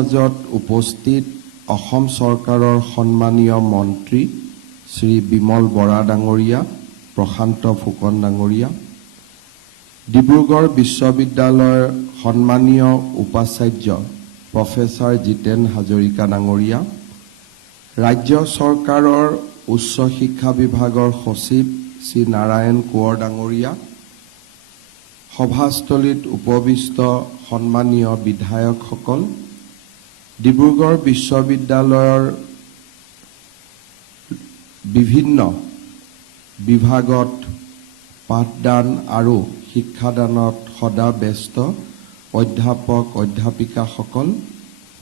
মাজত উপস্থিত অসম চৰকাৰৰ সন্মানীয় মন্ত্ৰী শ্ৰী বিমল বৰা ডাঙৰীয়া, প্ৰশান্ত ফুকন ডাঙৰীয়া, ডিব্ৰুগড় বিশ্ববিদ্যালয়ৰ সন্মানীয় উপাচাৰ্য প্ৰফেচাৰ জিতেন হাজৰিকা ডাঙৰীয়া, ৰাজ্য চৰকাৰৰ উচ্চ শিক্ষা বিভাগৰ সচিব শ্ৰী নাৰায়ণ কোঁৱৰ ডাঙৰীয়া, সভাস্থলীত উপবিষ্ট সন্মানীয় বিধায়কসকল, ডিব্ৰুগড় বিশ্ববিদ্যালয়ৰ বিভিন্ন বিভাগত পাঠদান আৰু শিক্ষাদানত সদা ব্যস্ত অধ্যাপক অধ্যাপিকাসকল,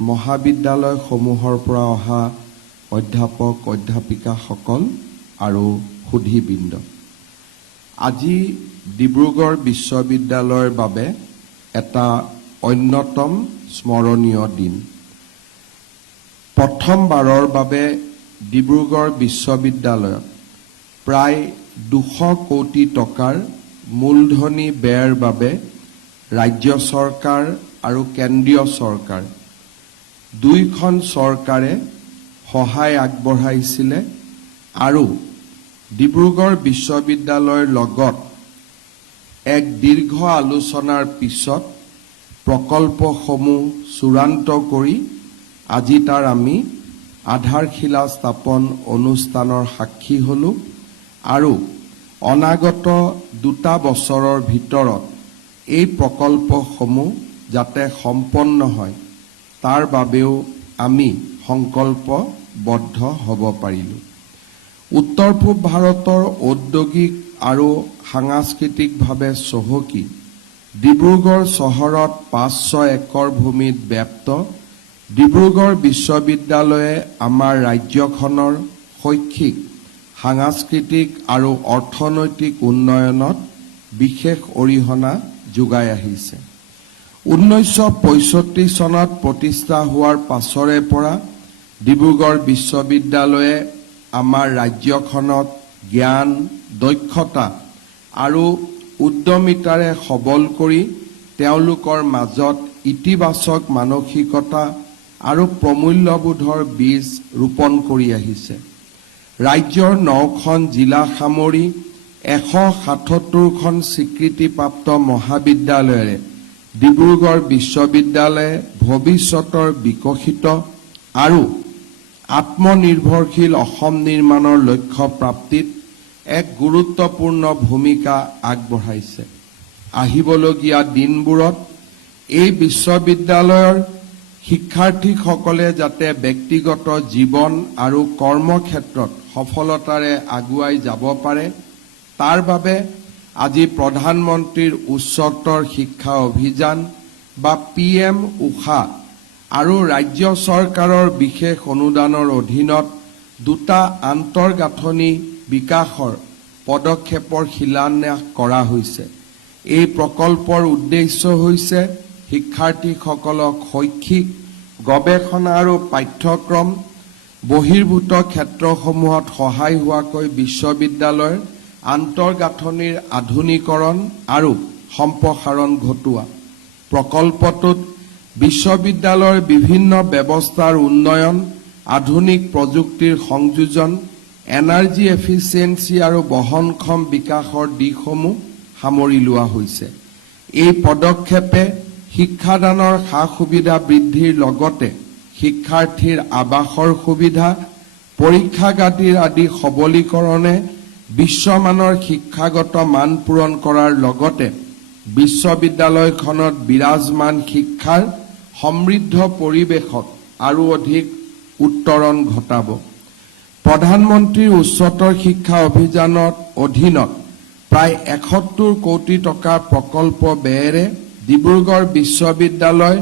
মহাবিদ্যালয়সমূহৰ পৰা অহা অধ্যাপক অধ্যাপিকাসকল আৰু সুধীবৃন্দ, আজি ডিব্ৰুগড় বিশ্ববিদ্যালয়ৰ বাবে এটা অন্যতম স্মৰণীয় দিন। প্ৰথমবাৰৰ বাবে ডিব্ৰুগড় বিশ্ববিদ্যালয়ত প্ৰায় 200 কোটি টকাৰ মূলধনী ব্যয়ৰ বাবে ৰাজ্য চৰকাৰ আৰু কেন্দ্ৰীয় চৰকাৰ দুইখন চৰকাৰে সহায় আগবঢ়াইছিলে আৰু ডিব্ৰুগড় বিশ্ববিদ্যালয়ৰ লগত এক দীৰ্ঘ আলোচনাৰ পিছত প্ৰকল্পসমূহ চূড়ান্ত কৰি আজি তাৰ আমি আধাৰশিলা স্থাপন অনুষ্ঠানৰ সাক্ষী হলো আৰু অনাগত 2 বছৰৰ ভিতৰত এই প্ৰকল্পসমূহ যাতে সম্পন্ন হয় তাৰ বাবেও আমি সংকল্পবদ্ধ হ'ব পাৰিলো। উত্তৰ পূব ভাৰতৰ ঔদ্যোগিক আৰু সাংস্কৃতিকভাৱে চহকী ডিব্ৰুগড় চহৰত 500 একৰ ভূমিত ব্যাপ্ত ডিব্ৰুগড় বিশ্ববিদ্যালয়ে আমাৰ ৰাজ্যখনৰ শৈক্ষিক, সাংস্কৃতিক আৰু অৰ্থনৈতিক উন্নয়নত বিশেষ অৰিহণা যোগাই আহিছে। 1965 চনত প্ৰতিষ্ঠা হোৱাৰ পাছৰে পৰা ডিব্ৰুগড় বিশ্ববিদ্যালয়ে আমাৰ ৰাজ্যখনক জ্ঞান, দক্ষতা আৰু উদ্যমিতাৰে সবল কৰি তেওঁলোকৰ মাজত ইতিবাচক মানসিকতা আৰু প্ৰমূল্যবোধৰ বীজ ৰোপণ কৰি আহিছে। ৰাজ্যৰ 9খন জিলা সামৰি 177খন স্বীকৃতিপ্ৰাপ্ত মহাবিদ্যালয়েৰে ডিব্ৰুগড় বিশ্ববিদ্যালয়ে ভৱিষ্যতৰ বিকশিত আৰু আত্মনিৰ্ভৰশীল অসম নিৰ্মাণৰ লক্ষ্য প্ৰাপ্তিত এক গুৰুত্বপূৰ্ণ ভূমিকা আগবঢ়াইছে। আহিবলগীয়া দিনবোৰত এই বিশ্ববিদ্যালয়ৰ শিক্ষাৰ্থীসকলে যাতে ব্যক্তিগত জীৱন আৰু কৰ্মক্ষেত্ৰত সফলতাৰে আগুৱাই যাব পাৰে তাৰ বাবে আজি প্ৰধানমন্ত্ৰীৰ উচ্চতৰ শিক্ষা অভিযান বা PM উষা আৰু ৰাজ্য চৰকাৰৰ বিশেষ অনুদানৰ অধীনত 2টা আন্তঃগাঁথনি বিকাশৰ পদক্ষেপৰ শিলান্যাস কৰা হৈছে। এই প্ৰকল্পৰ উদ্দেশ্য হৈছে শিক্ষাৰ্থীসকলক শৈক্ষিক, গৱেষণা আৰু পাঠ্যক্ৰম বহিৰ্ভূত ক্ষেত্ৰসমূহত সহায় হোৱাকৈ বিশ্ববিদ্যালয়ৰ আন্তঃগাঁথনিৰ আধুনিকৰণ আৰু সম্প্ৰসাৰণ ঘটোৱা। প্ৰকল্পটোত বিশ্ববিদ্যালয়ৰ বিভিন্ন ব্যৱস্থাৰ উন্নয়ন, আধুনিক প্ৰযুক্তিৰ সংযোজন, এনাৰ্জি এফিচিয়েঞ্চি আৰু বহনক্ষম বিকাশৰ দিশসমূহ সামৰি লোৱা হৈছে। এই পদক্ষেপে শিক্ষাদানৰ সা-সুবিধা বৃদ্ধিৰ লগতে শিক্ষাৰ্থীৰ আৱাসৰ সুবিধা, পৰীক্ষাগাৰ আদি সবলীকৰণে বিশ্বমানৰ শিক্ষাগত মান পূৰণ কৰাৰ লগতে বিশ্ববিদ্যালয়খনত বিৰাজমান শিক্ষাৰ সমৃদ্ধ পৰিৱেশক আৰু অধিক উত্তৰণ ঘটাব। প্ৰধানমন্ত্ৰীৰ উচ্চতৰ শিক্ষা অভিযানৰ অধীনত প্ৰায় 71 কোটি টকাৰ প্ৰকল্প ব্যয়েৰে ডিব্ৰুগড় বিশ্ববিদ্যালয়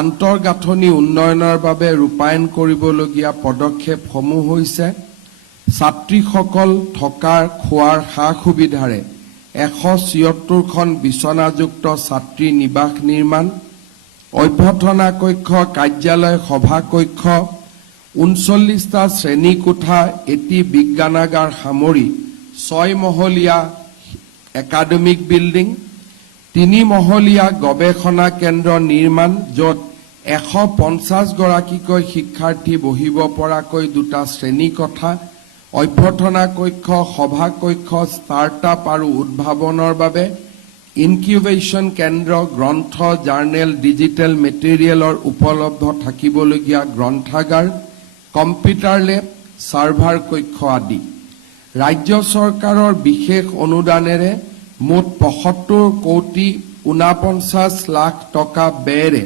আন্তঃগাঁথনি উন্নয়নৰ বাবে ৰূপায়ণ কৰিবলগীয়া পদক্ষেপসমূহ হৈছে ছাত্ৰীসকল থকাৰ খোৱাৰ সা-সুবিধাৰে 176খন বিচনাযুক্ত ছাত্ৰী নিবাস নিৰ্মাণ, অভ্যৰ্থনা কক্ষ, কাৰ্যালয়, সভা কক্ষ, 39টা শ্ৰেণীকোঠা, এটি বিজ্ঞানাগাৰ সামৰি 6 মহলীয়া একাডেমিক বিল্ডিং, 3 মহলীয়া গৱেষণা কেন্দ্ৰ নিৰ্মাণ, য'ত 150 গৰাকীকৈ শিক্ষাৰ্থী বহিব পৰাকৈ 2টা শ্ৰেণী কোঠা, অভ্যৰ্থনা কক্ষ, সভা কক্ষ, ষ্টাৰ্টআপ আৰু উদ্ভাৱনৰ বাবে ইনকিউবেশ্যন কেন্দ্ৰ, গ্ৰন্থ, জাৰ্নেল, ডিজিটেল মেটেৰিয়েলৰ উপলব্ধ থাকিবলগীয়া গ্ৰন্থাগাৰ, কম্পিউটাৰ লেব, সাৰ্ভাৰ কক্ষ আদি। ৰাজ্য চৰকাৰৰ বিশেষ অনুদানেৰে মুঠ 75 কোটি 49 লাখ টকা ব্যয়েৰে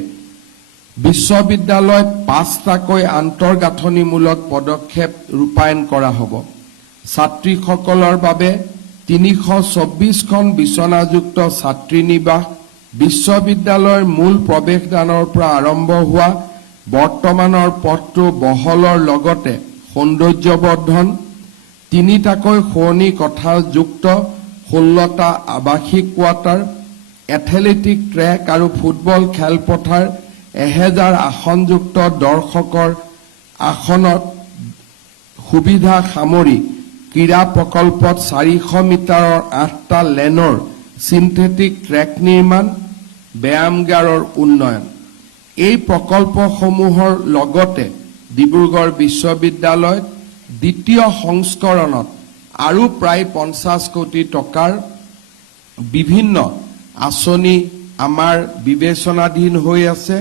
বিশ্ববিদ্যালয়ত 5টাকৈ আন্তঃগাঁথনিমূলক পদক্ষেপ ৰূপায়ণ কৰা হ'ব। ছাত্ৰীসকলৰ বাবে 324খন বিচনাযুক্ত ছাত্ৰী নিবাস, বিশ্ববিদ্যালয়ৰ মূল প্ৰৱেশদ্বাৰৰ পৰা আৰম্ভ হোৱা বৰ্তমানৰ পথটো বহলৰ লগতে সৌন্দৰ্যবৰ্ধন, 3টাকৈ শোৱনি কোঠাযুক্ত 16টা আৱাসিক কোৱাৰ্টাৰ, এথলেটিক ট্ৰেক আৰু ফুটবল খেলপথাৰ, 1000 আসনযুক্ত দৰ্শকৰ আসনত সুবিধা সামৰি ক্ৰীড়া প্ৰকল্পত 400 মিটাৰৰ 8টা লেনৰ সিন্থেটিক ট্ৰেক নিৰ্মাণ, ব্যায়ামগাৰৰ উন্নয়ন। এই প্ৰকল্পসমূহৰ লগতে ডিব্ৰুগড় বিশ্ববিদ্যালয়ত দ্বিতীয় সংস্কৰণত আৰু প্ৰায় 50 কোটি টকাৰ বিভিন্ন আঁচনি আমাৰ বিবেচনাধীন হৈ আছে,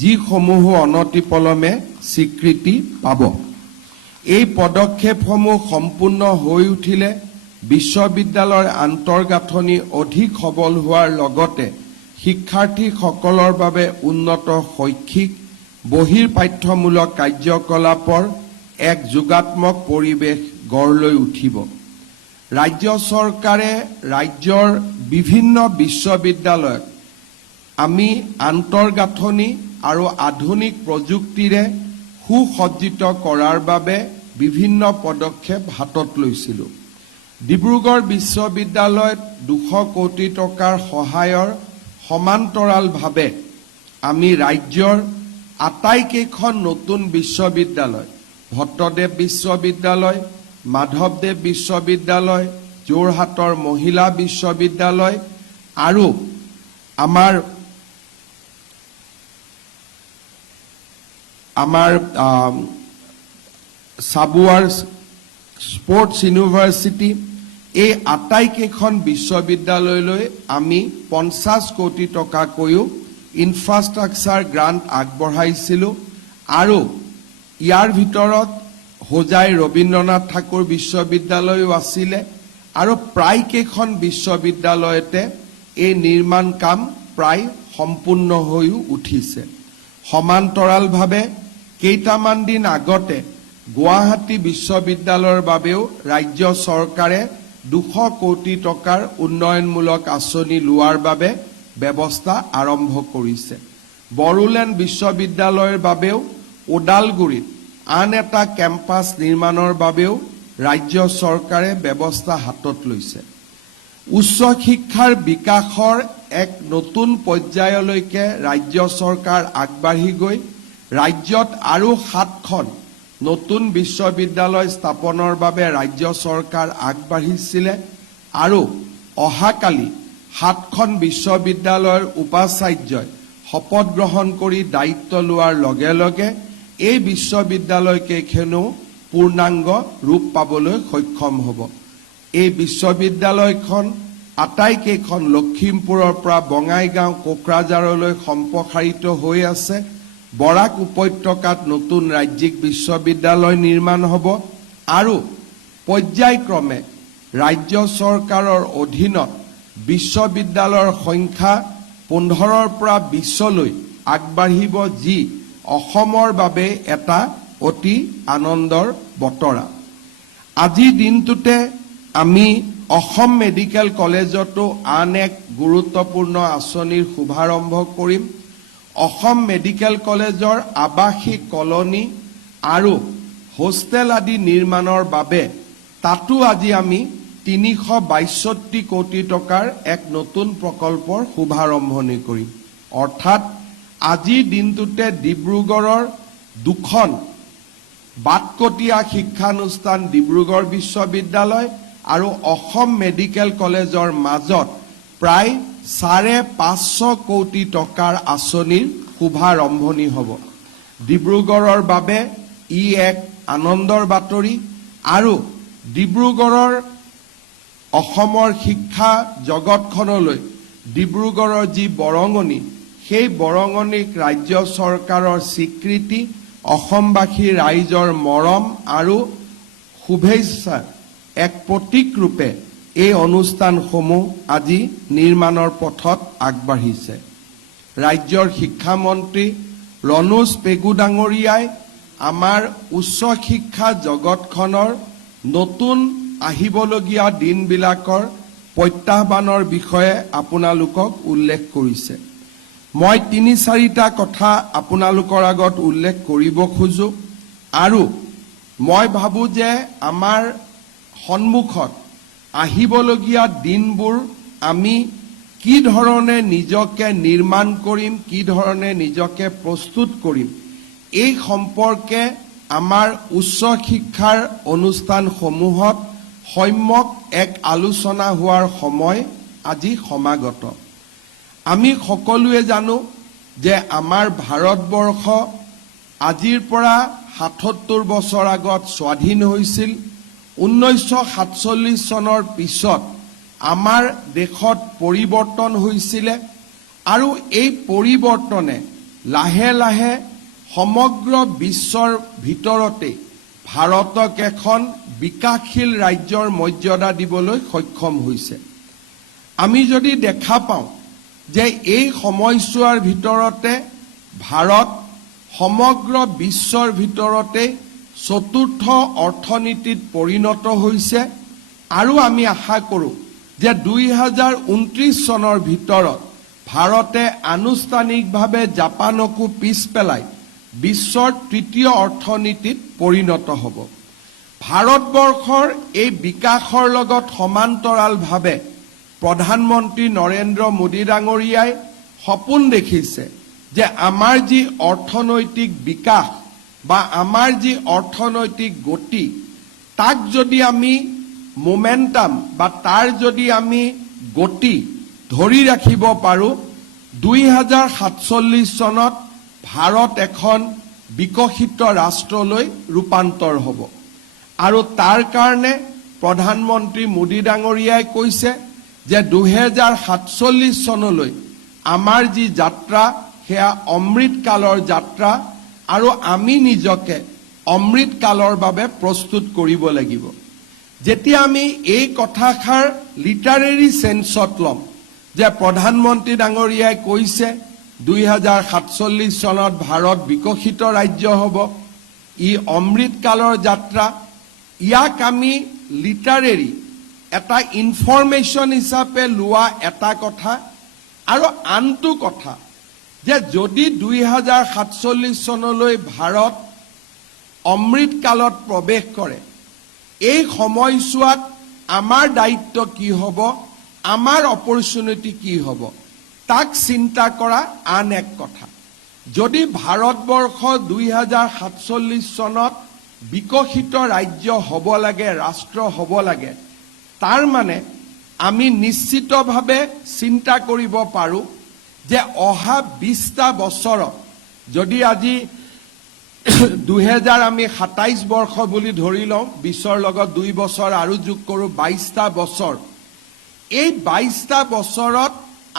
যিসমূহ অনতিপলমে স্বীকৃতি পাব। এই পদক্ষেপসমূহ সম্পূৰ্ণ হৈ উঠিলে বিশ্ববিদ্যালয়ৰ আন্তঃগাঁথনি অধিক সবল হোৱাৰ লগতে শিক্ষাৰ্থীসকলৰ বাবে উন্নত শৈক্ষিক বহিৰ্পাঠ্যমূলক কাৰ্যকলাপৰ এক যোগাত্মক পৰিৱেশ গঢ় লৈ উঠিব। ৰাজ্য চৰকাৰে ৰাজ্যৰ বিভিন্ন বিশ্ববিদ্যালয়ত আমি আন্তঃগাঁথনি আৰু আধুনিক প্ৰযুক্তিৰে সুসজ্জিত কৰাৰ বাবে বিভিন্ন পদক্ষেপ হাতত লৈছিলোঁ। ডিব্ৰুগড় বিশ্ববিদ্যালয়ত 200 কোটি টকাৰ সহায়ৰ সমান্তৰালভাৱে আমি ৰাজ্যৰ আটাইকেইখন নতুন বিশ্ববিদ্যালয়, ভট্টদেৱ বিশ্ববিদ্যালয়, মাধৱদেৱ বিশ্ববিদ্যালয়, যোৰহাটৰ মহিলা বিশ্ববিদ্যালয় আৰু আমাৰ সাবুৱাৰ স্পৰ্টছ ইউনিভাৰ্চিটি, এই আটাইকেইখন বিশ্ববিদ্যালয়লৈ আমি 50 কোটি টকাকৈও ইনফ্ৰাষ্ট্ৰাকচাৰ গ্ৰাণ্ট আগবঢ়াইছিলোঁ আৰু ইয়াৰ ভিতৰত হোজাই ৰবীন্দ্ৰনাথ ঠাকুৰ বিশ্ববিদ্যালয়ো আছিলে আৰু প্ৰায় কেইখন বিশ্ববিদ্যালয়তে এই নিৰ্মাণ কাম প্ৰায় সম্পূৰ্ণ হৈও উঠিছে। সমান্তৰালভাৱে কেইটামান দিন আগতে গুৱাহাটী বিশ্ববিদ্যালয়ৰ বাবেও ৰাজ্য চৰকাৰে 200 কোটি টকাৰ উন্নয়নমূলক আঁচনি লোৱাৰ বাবে ব্যৱস্থা আৰম্ভ কৰিছে। বড়োলেণ্ড বিশ্ববিদ্যালয়ৰ বাবেও ওদালগুৰিত আন এটা কেম্পাছ নিৰ্মাণৰ বাবেও ৰাজ্য চৰকাৰে ব্যৱস্থা হাতত লৈছে। উচ্চ শিক্ষাৰ বিকাশৰ এক নতুন পৰ্যায়লৈকে ৰাজ্য চৰকাৰ আগবাঢ়ি গৈ ৰাজ্যত আৰু 7খন নতুন বিশ্ববিদ্যালয় স্থাপনৰ বাবে ৰাজ্য চৰকাৰ আগবাঢ়িছিলে আৰু অহাকালি 7খন বিশ্ববিদ্যালয়ৰ উপাচাৰ্যই শপত গ্ৰহণ কৰি দায়িত্ব লোৱাৰ লগে লগে এই বিশ্ববিদ্যালয়কেইখনো পূৰ্ণাংগ ৰূপ পাবলৈ সক্ষম হ'ব। এই বিশ্ববিদ্যালয়খন আটাইকেইখন লখিমপুৰৰ পৰা বঙাইগাঁও, কোকৰাঝাৰলৈ সম্প্ৰসাৰিত হৈ আছে। বৰাক উপত্যকাত নতুন ৰাজ্যিক বিশ্ববিদ্যালয় নিৰ্মাণ হ'ব আৰু পৰ্যায়ক্ৰমে ৰাজ্য চৰকাৰৰ অধীনত বিশ্ববিদ্যালয়ৰ সংখ্যা 15ৰ পৰা 20লৈ আগবাঢ়িব, যি অসমৰ বাবে এটা অতি আনন্দৰ বতৰা। আজিৰ দিনটোতে আমি অসম মেডিকেল কলেজতো আন এক গুৰুত্বপূৰ্ণ আঁচনিৰ শুভাৰম্ভ কৰিম। অসম মেডিকেল কলেজৰ আৱাসিক কলনী আৰু হোষ্টেল আদি নিৰ্মাণৰ বাবে তাতো আজি আমি 362 কোটি টকাৰ এক নতুন প্ৰকল্পৰ শুভাৰম্ভণি কৰিম। অৰ্থাৎ আজিৰ দিনটোতে ডিব্ৰুগড়ৰ 2খন বাটকটীয়া শিক্ষানুষ্ঠান ডিব্ৰুগড় বিশ্ববিদ্যালয় আৰু অসম মেডিকেল কলেজৰ মাজত প্ৰায় 550 কোটি টকাৰ আঁচনিৰ শুভাৰম্ভণি হ'ব। ডিব্ৰুগড়ৰ বাবে ই এক আনন্দৰ বাতৰি আৰু ডিব্ৰুগড়ৰ অসমৰ শিক্ষা জগতখনলৈ ডিব্ৰুগড়ৰ যি বৰঙণি, সেই বৰঙণিক ৰাজ্য চৰকাৰৰ স্বীকৃতি, অসমবাসী ৰাইজৰ মৰম আৰু শুভেচ্ছাৰ এক প্ৰতীক ৰূপে এই অনুষ্ঠানসমূহ আজি নিৰ্মাণৰ পথত আগবাঢ়িছে। ৰাজ্যৰ শিক্ষামন্ত্ৰী ৰণোজ পেগু ডাঙৰীয়াই আমাৰ উচ্চ শিক্ষা জগতখনৰ নতুন আহিবলগীয়া দিনবিলাকৰ প্ৰত্যাহ্বানৰ বিষয়ে আপোনালোকক উল্লেখ কৰিছে। মই ৩-৪টা কথা আপোনালোকৰ আগত উল্লেখ কৰিব খোজো আৰু মই ভাবো যে আমাৰ সন্মুখত আহিবলগীয়া দিনবোৰ আমি কি ধৰণে নিজকে নিৰ্মাণ কৰিম, কি ধৰণে নিজকে প্ৰস্তুত কৰিম, এই সম্পৰ্কে আমাৰ উচ্চ শিক্ষাৰ অনুষ্ঠানসমূহত সম্যক এক আলোচনা হোৱাৰ সময় আজি সমাগত। আমি সকলোৱে জানো যে আমাৰ ভাৰতবৰ্ষ আজিৰ পৰা ৭৭ বছৰ আগত স্বাধীন হৈছিল। 1947 চনৰ পিছত আমাৰ দেশত পৰিৱৰ্তন হৈছিলে আৰু এই পৰিৱৰ্তনে লাহে লাহে সমগ্ৰ বিশ্বৰ ভিতৰতে ভাৰতক এখন বিকাশশীল ৰাজ্যৰ মৰ্যাদা দিবলৈ সক্ষম হৈছে। আমি যদি দেখা পাওঁ যে এই সময়ছোৱাৰ ভিতৰতে ভাৰত সমগ্ৰ বিশ্বৰ ভিতৰতে চতুৰ্থ অৰ্থনীতিত পৰিণত হৈছে আৰু আমি আশা কৰোঁ যে 2029 চনৰ ভিতৰত ভাৰতে আনুষ্ঠানিকভাৱে জাপানকো পিছ পেলাই বিশ্বৰ তৃতীয় অৰ্থনীতিত পৰিণত হ'ব। ভাৰতবৰ্ষৰ এই বিকাশৰ লগত সমান্তৰালভাৱে প্ৰধানমন্ত্ৰী নৰেন্দ্ৰ মোদী ডাঙৰীয়াই সপোন দেখিছে যে আমাৰ যি অৰ্থনৈতিক বিকাশ বা আমাৰ যি অৰ্থনৈতিক গতি, তাক যদি আমি মোমেণ্টাম বা তাৰ যদি আমি গতি ধৰি ৰাখিব পাৰোঁ, 2047 চনত ভাৰত এখন বিকশিত ৰাষ্ট্ৰলৈ ৰূপান্তৰ হ'ব। আৰু তাৰ কাৰণে প্ৰধানমন্ত্ৰী মোদী ডাঙৰীয়াই কৈছে যে 2047 চনলৈ আমাৰ যি যাত্ৰা, সেয়া অমৃতকালৰ যাত্ৰা আৰু আমি নিজকে অমৃতকালৰ বাবে প্ৰস্তুত কৰিব লাগিব। যেতিয়া আমি এই কথাষাৰ লিটাৰেৰী চেন্সত ল'ম যে প্ৰধানমন্ত্ৰী ডাঙৰীয়াই কৈছে 2047 চনত ভাৰত বিকশিত ৰাজ্য হ'ব, ই অমৃতকালৰ যাত্ৰা, ইয়াক আমি লিটাৰেৰী এটা ইনফৰমেশ্যন হিচাপে লোৱা এটা কথা। আৰু আনটো কথা যে যদি 2047 চনলৈ ভাৰত অমৃতকালত প্ৰৱেশ কৰে, এই সময়ছোৱাত আমাৰ দায়িত্ব কি হ'ব, আমাৰ অপৰচুনিটি কি হ'ব, তাক চিন্তা কৰা আন এক কথা। যদি ভাৰতবৰ্ষ 2047 চনত বিকশিত ৰাজ্য হ'ব লাগে, ৰাষ্ট্ৰ হ'ব লাগে, তাৰ মানে আমি নিশ্চিতভাৱে চিন্তা কৰিব পাৰোঁ যে অহা 20টা বছৰত, যদি আজি 2027 বৰ্ষ বুলি ধৰি লওঁ, 20ৰ লগত 2 বছৰ আৰু যোগ কৰোঁ, 22টা বছৰ, এই 22টা বছৰত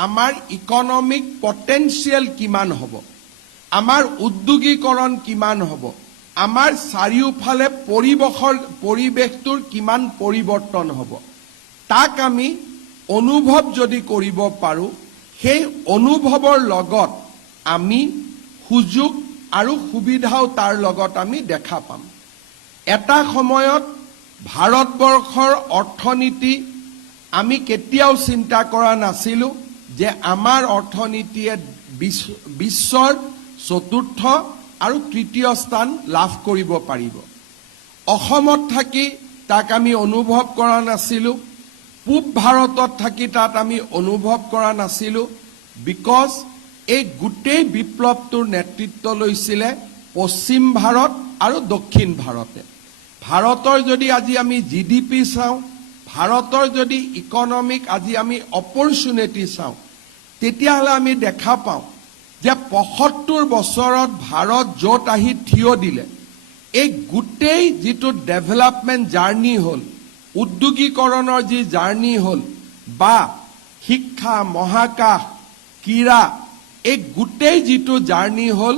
আমাৰ ইকনমিক পটেনচিয়েল কিমান হ'ব, আমাৰ উদ্যোগীকৰণ কিমান হ'ব, আমাৰ চাৰিওফালে পৰিৱেশটোৰ কিমান পৰিৱৰ্তন হ'ব, তাক আমি অনুভৱ যদি কৰিব পাৰোঁ, সেই অনুভৱৰ লগত আমি সুযোগ আৰু সুবিধাও তাৰ লগত আমি দেখা পাম। এটা সময়ত ভাৰতবৰ্ষৰ অৰ্থনীতি আমি কেতিয়াও চিন্তা কৰা নাছিলোঁ যে আমাৰ অৰ্থনীতিয়ে বিশ্বৰ চতুৰ্থ আৰু তৃতীয় স্থান লাভ কৰিব পাৰিব। অসমত থাকি তাক আমি অনুভৱ কৰা নাছিলোঁ, পূব ভাৰতত থাকি তাত আমি অনুভৱ কৰা নাছিলোঁ, বিকজ এই গোটেই বিপ্লৱটোৰ নেতৃত্ব লৈছিলে পশ্চিম ভাৰত আৰু দক্ষিণ ভাৰতে। ভাৰতৰ যদি আজি আমি GDP চাওঁ, ভাৰতৰ যদি ইকনমিক আজি আমি অপৰচুনিটি চাওঁ, তেতিয়াহ'লে আমি দেখা পাওঁ যে ৭৫ বছৰত ভাৰত য'ত আহি থিয় দিলে, এই গোটেই যিটো ডেভেলপমেণ্ট জাৰ্ণি হ'ল, উদ্যোগীকৰণৰ যি জাৰ্ণি হ'ল, বা শিক্ষা, মহাকাশ, ক্ৰীড়া, এই গোটেই যিটো জাৰ্ণি হ'ল,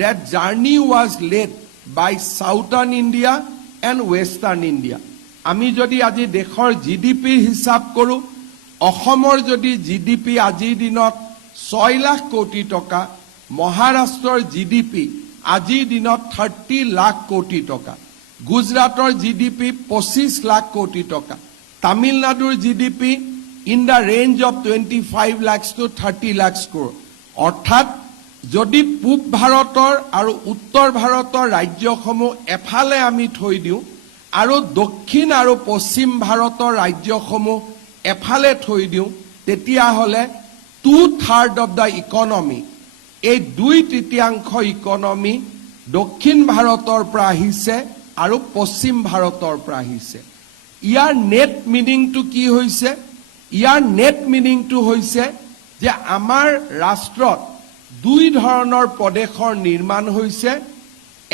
that journey was led by Southern India and Western India. আমি যদি আজি দেশৰ জিডিপিৰ হিচাপ কৰোঁ, অসমৰ যদি জিডিপি আজিৰ দিনত ৬ লাখ কোটি টকা, মহাৰাষ্ট্ৰৰ জিডিপি আজিৰ দিনত 30 লাখ কোটি টকা, গুজৰাটৰ জিডিপি 25 লাখ কোটি টকা, তামিলনাডুৰ GDP in the range of 25 lakhs to 30 lakhs crore. অৰ্থাৎ যদি পূব ভাৰতৰ আৰু উত্তৰ ভাৰতৰ ৰাজ্যসমূহ এফালে আমি থৈ দিওঁ আৰু দক্ষিণ আৰু পশ্চিম ভাৰতৰ ৰাজ্যসমূহ এফালে থৈ দিওঁ, তেতিয়াহ'লে 2/3 অফ দ্য ইকনমি, এই 2/3 ইকনমি দক্ষিণ ভাৰতৰ পৰা আহিছে আৰু পশ্চিম ভাৰতৰ পৰা আহিছে। ইয়াৰ নেট মিনিংটো কি হৈছে? ইয়াৰ নেট মিনিংটো হৈছে যে আমাৰ ৰাষ্ট্ৰত 2 ধৰণৰ প্ৰদেশৰ নিৰ্মাণ হৈছে।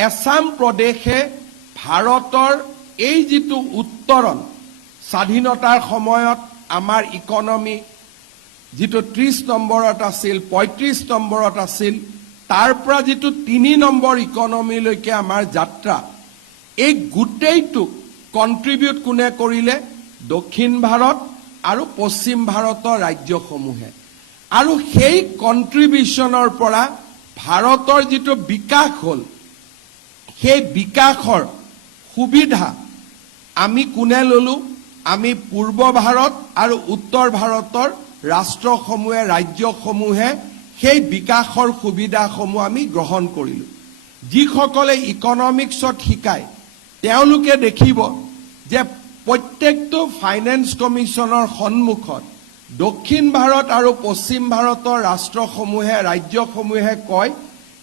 এছাম প্ৰদেশে ভাৰতৰ এই যিটো উত্তৰণ, স্বাধীনতাৰ সময়ত আমাৰ ইকনমি যিটো 30 নম্বৰত আছিল, 35 নম্বৰত আছিল, তাৰ পৰা যিটো 3 নম্বৰ ইকনমিলৈকে আমাৰ যাত্ৰা, এই গোটেইটো কণ্ট্ৰিবিউট কোনে কৰিলে? দক্ষিণ ভাৰত আৰু পশ্চিম ভাৰতৰ ৰাজ্যসমূহে। আৰু সেই কণ্ট্ৰিবিউশ্যনৰ পৰা ভাৰতৰ যিটো বিকাশ হ'ল, সেই বিকাশৰ সুবিধা আমি কোনে ল'লোঁ? আমি পূৰ্ব ভাৰত আৰু উত্তৰ ভাৰতৰ ৰাষ্ট্ৰসমূহে, ৰাজ্যসমূহে সেই বিকাশৰ সুবিধাসমূহ আমি গ্ৰহণ কৰিলোঁ। যিসকলে ইকনমিক্সত শিকায় তেওঁলোকে দেখিব যে প্ৰত্যেকটো ফাইনেন্স কমিশ্যনৰ সন্মুখত দক্ষিণ ভাৰত আৰু পশ্চিম ভাৰতৰ ৰাষ্ট্ৰসমূহে, ৰাজ্যসমূহে কয়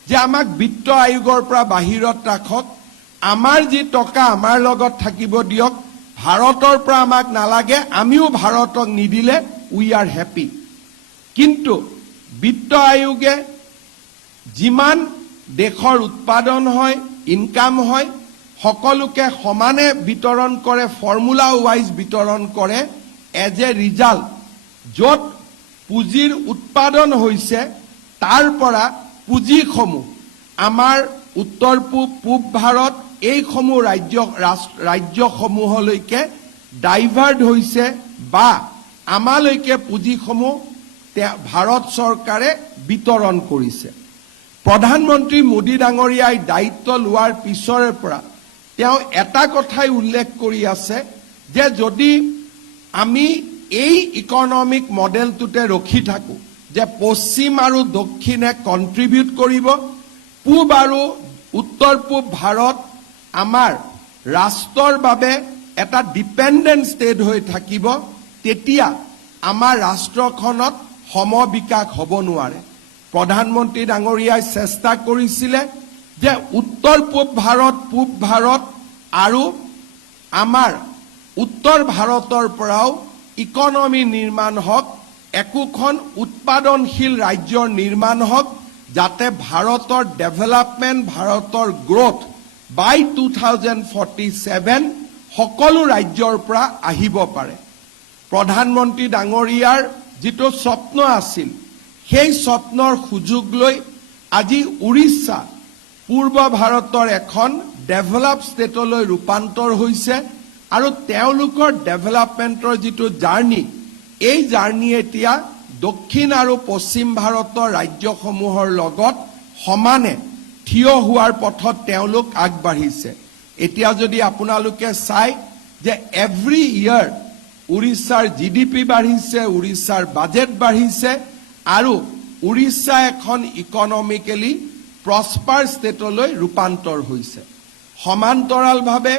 যে আমাক বিত্ত আয়োগৰ পৰা বাহিৰত ৰাখক, আমাৰ যি টকা আমাৰ লগত থাকিব দিয়ক, ভাৰতৰ পৰা আমাক নালাগে, আমিও ভাৰতক নিদিলে উই আৰ হেপী। কিন্তু বিত্ত আয়োগে যিমান দেশৰ উৎপাদন হয়, ইনকাম হয়, সকলোকে সমানে বিতৰণ কৰে, ফৰ্মুলা ৱাইজ বিতৰণ কৰে। এজ এ ৰিজাল্ট য'ত পুঁজিৰ উৎপাদন হৈছে, তাৰ পৰা পুঁজিসমূহ আমাৰ উত্তৰ পূব ভাৰত এইসমূহ ৰাজ্যসমূহলৈকে ডাইভাৰ্ট হৈছে, বা আমালৈকে পুঁজিসমূহ ভাৰত চৰকাৰে বিতৰণ কৰিছে। প্ৰধানমন্ত্ৰী মোদী ডাঙৰীয়াই দায়িত্ব লোৱাৰ পিছৰে পৰা তেওঁ এটা কথাই উল্লেখ কৰি আছে যে যদি আমি এই ইকনমিক মডেলটোতে ৰখি থাকোঁ যে পশ্চিম আৰু দক্ষিণে কণ্ট্ৰিবিউট কৰিব, পূব আৰু উত্তৰ পূব ভাৰত আমাৰ ৰাষ্ট্ৰৰ বাবে এটা ডিপেণ্ডেণ্ট ষ্টেট হৈ থাকিব, তেতিয়া আমাৰ ৰাষ্ট্ৰখনত সমবিকাশ হ'ব নোৱাৰে। প্ৰধানমন্ত্ৰী ডাঙৰীয়াই চেষ্টা কৰিছিলে যে উত্তৰ পূব ভাৰত, পূব ভাৰত আৰু আমাৰ উত্তৰ ভাৰতৰ পৰাও ইকনমি নিৰ্মাণ হওক, একোখন উৎপাদনশীল ৰাজ্যৰ নিৰ্মাণ হওক, যাতে ভাৰতৰ ডেভেলপমেণ্ট, ভাৰতৰ গ্ৰোথ বাই 2047 সকলো ৰাজ্যৰ পৰা আহিব পাৰে। প্ৰধানমন্ত্ৰী ডাঙৰীয়াৰ যিটো স্বপ্ন আছিল, সেই স্বপ্নৰ সুযোগ লৈ আজি উৰিষ্যা পূৰ্ব ভাৰতৰ এখন ডেভেলপ ষ্টেটলৈ ৰূপান্তৰ হৈছে, আৰু তেওঁলোকৰ ডেভেলপমেণ্টৰ যিটো জাৰ্ণি, এই জাৰ্ণি এতিয়া দক্ষিণ আৰু পশ্চিম ভাৰতৰ ৰাজ্যসমূহৰ লগত সমানে থিয় হোৱাৰ পথত তেওঁলোক আগবাঢ়িছে। এতিয়া যদি আপোনালোকে চায় যে এভৰি ইয়াৰ উৰিষ্যাৰ জিডিপি বাঢ়িছে, উৰিষ্যাৰ বাজেট বাঢ়িছে, আৰু উৰিষ্যা এখন ইকনমিকেলি প্ৰস্পাৰ ষ্টেটলৈ ৰূপান্তৰ হৈছে। সমান্তৰালভাৱে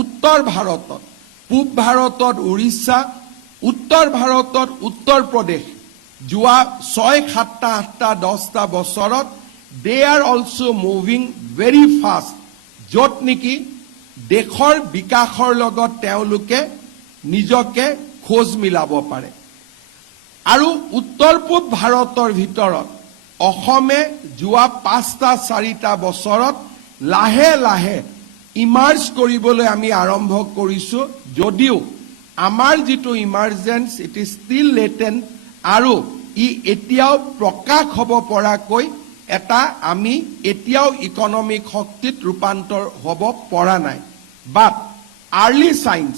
উত্তৰ ভাৰতত, পূব ভাৰতত উৰিষ্যা, উত্তৰ ভাৰতত উত্তৰ প্ৰদেশ যোৱা 6, 7, 8, 10 বছৰত they are also moving very fast, য'ত নেকি দেশৰ বিকাশৰ লগত তেওঁলোকে নিজকে খোজ মিলাব পাৰে। আৰু উত্তৰ পূব ভাৰতৰ ভিতৰত অসমে যোৱা 5-4টা বছৰত লাহে লাহে ইমাৰ্জ কৰিবলৈ আমি আৰম্ভ কৰিছো যদিও আমাৰ যিটো ইমাৰ্জেন্স ইট ইজ ষ্টিল লেটেন্ট আৰু ই এতিয়াও প্ৰকাশ হ'ব পৰাকৈ এটা আমি এতিয়াও ইকনমিক শক্তিত ৰূপান্তৰ হ'ব পৰা নাই বাট আৰ্লি সাইন্স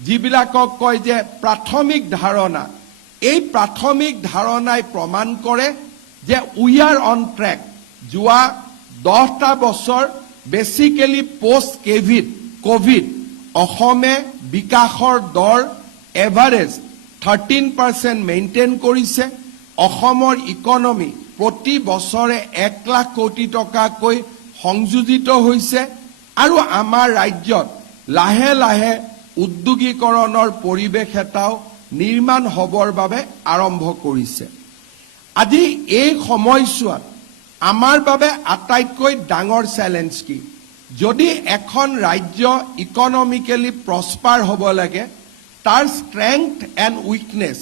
যিবিলাকক কয় যে প্ৰাথমিক ধাৰণা এই প্ৰাথমিক ধাৰণাই প্ৰমাণ কৰে যে উই আৰ অন ট্ৰেক যোৱা 10টা বছৰ বেসিক্যালি পোস্ট কোভিড অসমে বিকাশৰ দৰ এভাৰেজ 13% মেইনটেইন কৰিছে অসমৰ ইকনমি প্ৰতি বছৰে 1 লাখ কোটি টকাকৈ সংযোজিত হৈছে আৰু আমাৰ ৰাজ্যত লাহে লাহে উদ্যোগীকৰণৰ পৰিৱেশ এটাও নিৰ্মাণ হ'বৰ বাবে আৰম্ভ কৰিছে আজি এই সময়ছোৱাত আমাৰ বাবে আটাইতকৈ ডাঙৰ চ্যালেঞ্জ কি যদি এখন ৰাজ্য ইকনমিক্যালি প্ৰস্পাৰ হ'ব লাগে তাৰ ষ্ট্ৰেংথ এণ্ড উইকনেছ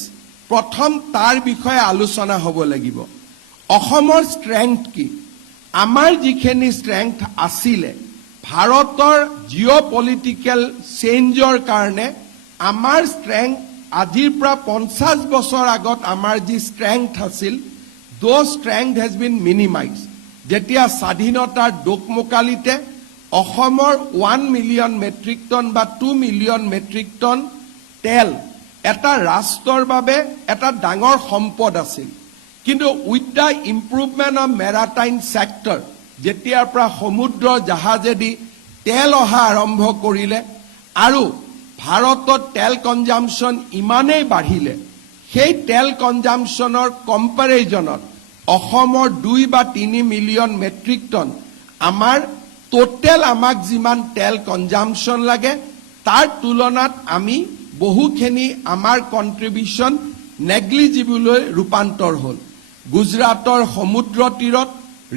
প্ৰথম তাৰ বিষয়ে আলোচনা হ'ব লাগিব অসমৰ ষ্ট্ৰেংথ কি আমাৰ যিখিনি ষ্ট্ৰেংথ আছিলে ভাৰতৰ জিঅ'পলিটিক্যাল চেঞ্জৰ কাৰণে আমাৰ ষ্ট্ৰেংথ আজিৰ পৰা 50 বছৰ আগত আমাৰ যি ষ্ট্ৰেংথ আছিল those strength has been minimized যেতিয়া স্বাধীনতাৰ ডোকমোকালিতে অসমৰ 1 মিলিয়ন মেট্ৰিক টন বা 2 মিলিয়ন মেট্ৰিক টন তেল এটা ৰাষ্ট্ৰৰ বাবে এটা ডাঙৰ সম্পদ আছিল কিন্তু with the improvement of maritime sector যেতিয়াৰ পৰা সমুদ্ৰ জাহাজেদি তেল অহা আৰম্ভ কৰিলে আৰু ভাৰতত তেল কনজাম্পশন ইমানেই বাঢ়িলে সেই তেল কনজাম্পশনৰ কম্পাৰিজনত অসমৰ 2 বা 3 মিলিয়ন মেট্ৰিক টন আমাৰ টোটেল আমাক যিমান তেল কনজাম্পশন লাগে তাৰ তুলনাত আমি বহুখিনি আমাৰ কন্ট্ৰিবিউশন নেগলিজিবললৈ ৰূপান্তৰ হ'ল গুজৰাটৰ সমুদ্ৰ তীৰত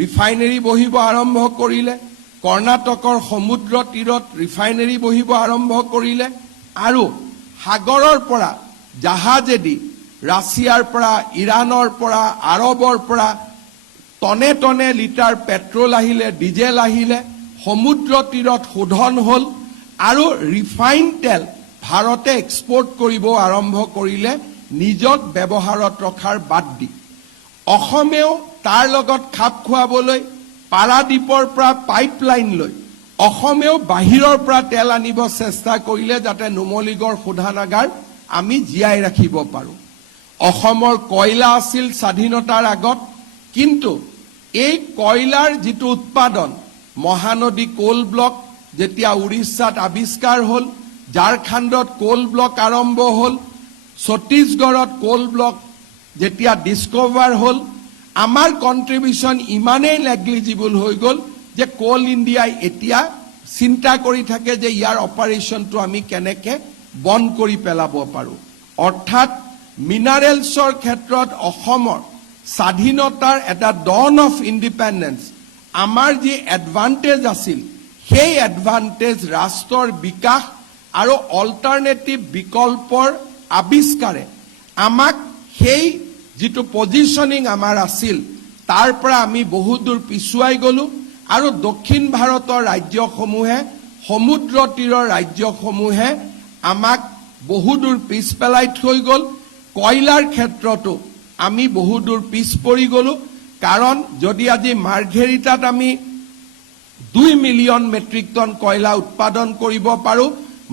ৰিফাইনাৰী বহিব আৰম্ভ কৰিলে কৰ্ণাটকৰ সমুদ্ৰ তীৰত ৰিফাইনাৰী বহিব আৰম্ভ কৰিলে আৰু সাগৰৰ পৰা জাহাজেদি ৰাছিয়াৰ পৰা ইৰাণৰ পৰা আৰবৰ পৰা টনে টনে লিটাৰ পেট্ৰল আহিলে ডিজেল আহিলে সমুদ্ৰ তীৰত শোধন হ'ল আৰু ৰিফাইন তেল ভাৰতে এক্সপোৰ্ট কৰিব আৰম্ভ কৰিলে নিজক ব্যৱহাৰত ৰখাৰ বাদ দি অসমেও তাৰ লগত খাপ খুৱাবলৈ পাৰাদীপৰ পৰা পাইপলাইন লৈ অসমেও বাহিৰৰ পৰা তেল আনিব চেষ্টা কৰিলে যাতে নুমলীগড় শোধনাগাৰ আমি জিয়াই ৰাখিব পাৰো অসমৰ কয়লা আছিল স্বাধীনতাৰ আগত কিন্তু এই কয়লাৰ যিটো উৎপাদন মহানদী কোল ব্লক যেতিয়া উৰিষ্যাত আৱিষ্কাৰ হ'ল ঝাৰখণ্ডত কোল ব্লক আৰম্ভ হ'ল ছত্তীশগড়ত কোল ব্লক যেতিয়া ডিসকভাৰ হ'ল আমাৰ কন্ট্ৰিবিউশন ইমানেই নেগলিজিবল হৈ গ'ল যে কোল ইণ্ডিয়াই এতিয়া চিন্তা কৰি থাকে যে ইয়াৰ অপাৰেশনটো আমি কেনেকে বন্ধ কৰি পেলাব পাৰো অৰ্থাৎ মিনাৰেলছৰ ক্ষেত্ৰত অসমৰ স্বাধীনতাৰ এটা ডন অফ ইণ্ডিপেণ্ডেন্স আমাৰ যি এডভান্টেজ আছিল সেই এডভান্টেজ ৰাষ্ট্ৰৰ বিকাশ আৰু অল্টাৰনেটিভ বিকল্পৰ আৱিষ্কাৰে আমাক সেই যিটো পজিশনিং আমাৰ আছিল তাৰ পৰা আমি বহু দূৰ পিছুৱাই গলো আৰু দক্ষিণ ভাৰতৰ ৰাজ্যসমূহে সমুদ্ৰ তীৰৰ ৰাজ্যসমূহে আমাক বহু দূৰ পিছ পেলাই থৈ গল কয়লাৰ ক্ষেত্ৰতো আমি বহু দূৰ পিছ পৰি গলো কাৰণ যদি আজি মাৰ্ঘেৰিটাত আমি 2 মিলিয়ন মেট্ৰিক টন কয়লা উৎপাদন কৰিব পাৰো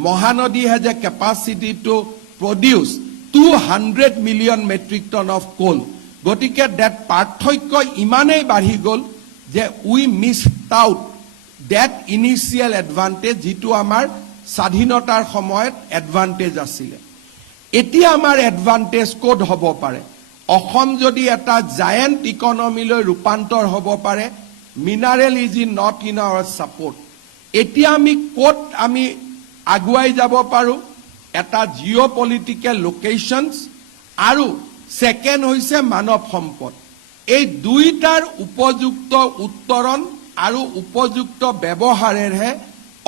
Mahanadi has a capacity to produce 200 million metric ton of coal গতিকে দ্যাট পাৰ্থক্য ইমানেই বাঢ়ি গল যে we missed out that initial advantage যিটো আমাৰ স্বাধীনতাৰ সময়ত এডভান্টেজ আছিল এতিয়া আমাৰ এডভান্টেজ কোড হ'ব পাৰে অসম যদি এটা জায়ান্ট ইকনমিলৈ ৰূপান্তৰ হ'ব পাৰে mineral is not in our support এতিয়া আমি কোড আমি আগুৱাই যাব পাৰো এটা জিঅ'পলিটিক্যাল লোকেশনস আৰু সেকেন্ড হৈছে মানৱ সম্পদ এই দুইটাৰ উপযুক্ত উত্তৰণ আৰু উপযুক্ত ব্যৱহাৰেৰে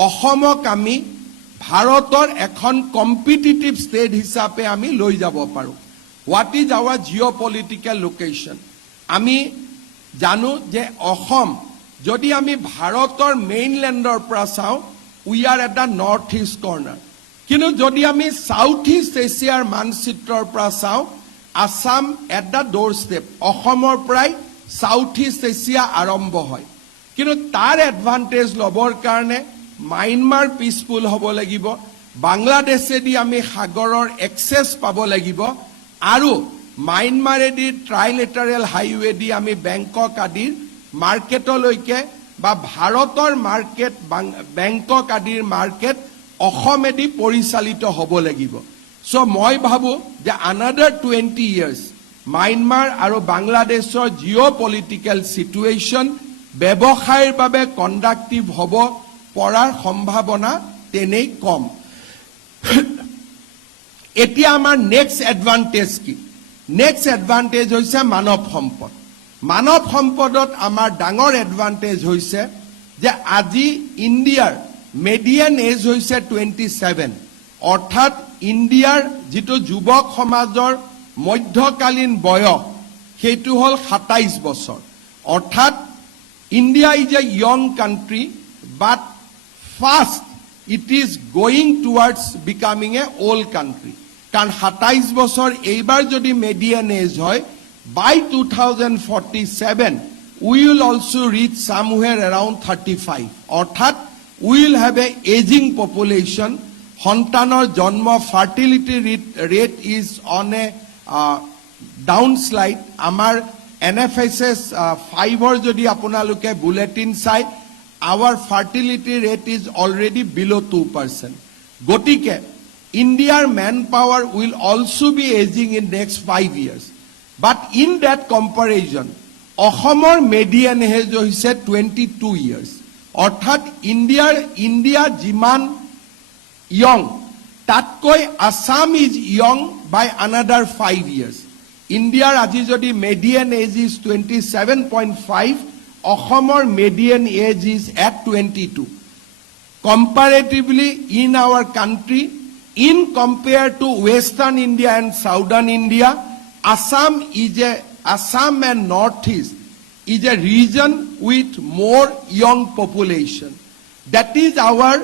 অসমক আমি ভাৰতৰ এখন কম্পিটিটিভ ষ্টেট হিচাপে আমি লৈ যাব পাৰো হোৱাট ইজ আৱাৰ জিঅ'পলিটিক্যাল লোকেশন আমি জানো যে অসম যদি আমি ভাৰতৰ মেইনল্যান্ডৰ পৰা চাওঁ উই are at the north east কৰ্নাৰ কিন্তু যদি আমি সাউথ ইষ্ট এছিয়াৰ মানচিত্ৰৰ পৰা চাওঁ আসাম এট দ্য ডোৰ ষ্টেপ অসমৰ পৰাই সাউথ ইষ্ট এছিয়া আৰম্ভ হয় কিন্তু তাৰ এডভান্টেজ ল'বৰ কাৰণে মায়ানমাৰ পিসফুল হ'ব লাগিব বাংলাদেশেদি আমি সাগৰৰ এক্সেছ পাব লাগিব আৰু মায়ানমাৰেদি ট্ৰাইলেটাৰেল হাইৱে দি আমি বেংকক আদিৰ মাৰ্কেটলৈকে বা ভাৰতৰ মাৰ্কেট বেংকক আদিৰ মাৰ্কেট অসমেদি পৰিচালিত হ'ব লাগিব সো মই ভাবো যে another 20 years মায়ানমাৰ আৰু বাংলাদেশৰ জিঅ'পলিটিক্যাল সিচুৱেশ্যন ব্যৱসায়ৰ বাবে কণ্ডাক্টিভ হ'ব পৰাৰ সম্ভাৱনা তেনেই কম এতিয়া আমাৰ নেক্সট এডভান্টেজ কি নেক্সট এডভান্টেজ হৈছে মানৱ সম্পদত আমাৰ ডাঙৰ এডভান্টেজ হৈছে যে আজি ইণ্ডিয়াৰ মিডিয়ান এজ হৈছে 27 অৰ্থাৎ ইণ্ডিয়াৰ যেটো যুৱক সমাজৰ মধ্যকালীন বয়স সেইটো হল 27 বছৰ অৰ্থাৎ India is a young country but fast it is going towards becoming a old country কাৰণ 27 বছৰ এইবাৰ যদি মিডিয়ান এজ হয় by 2047 we will also reach somewhere around 35 অৰ্থাৎ we will have a aging population সন্তানৰ জন্ম fertility rate is on a downslide আমাৰ NFSS 5 যদি আপোনালোকে বুলেটিন চাই our fertility rate is already below 2%. গতিকে India's manpower will also be aging in next 5 years. But in that comparison, অসমৰ median age হৈছে 22 years. অৰ্থাৎ India যিমান young, তাতকৈ Assam is young by another 5 years. India's আজি যদি median age is 27.5, অসমৰ median age is at 22. Comparatively, in our country, in compared to Western India and Southern India, Assam and Northeast is a region with more young population. That is our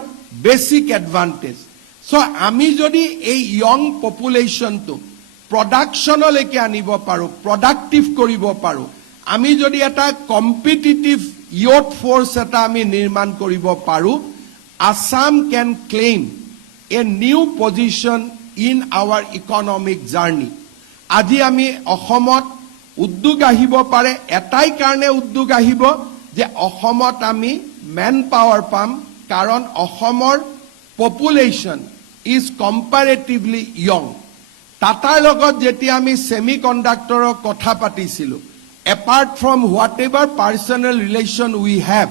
basic advantage. So, আমি যদি এই young population to production লৈকে আনিব পাৰো, productive কৰিব পাৰো, আমি যদি এটা কম্পিটিটিভ ইয়থ ফোৰ্স এটা আমি নিৰ্মাণ কৰিব পাৰো Assam can claim a new position in our economic journey আজি আমি অসমত উদ্যোগ আহিব পাৰে এটাই কাৰণে উদ্যোগ আহিব যে অসমত আমি ম্যান পাৱাৰ পাম কাৰণ অসমৰ পপুলেশ্যন ইজ কম্পাৰেটিভলি ইয়ং টাটাৰ লগত যেতিয়া আমি সেমিকন্ডাক্টৰৰ কথা পাতিছিলো apart from whatever personal relation we have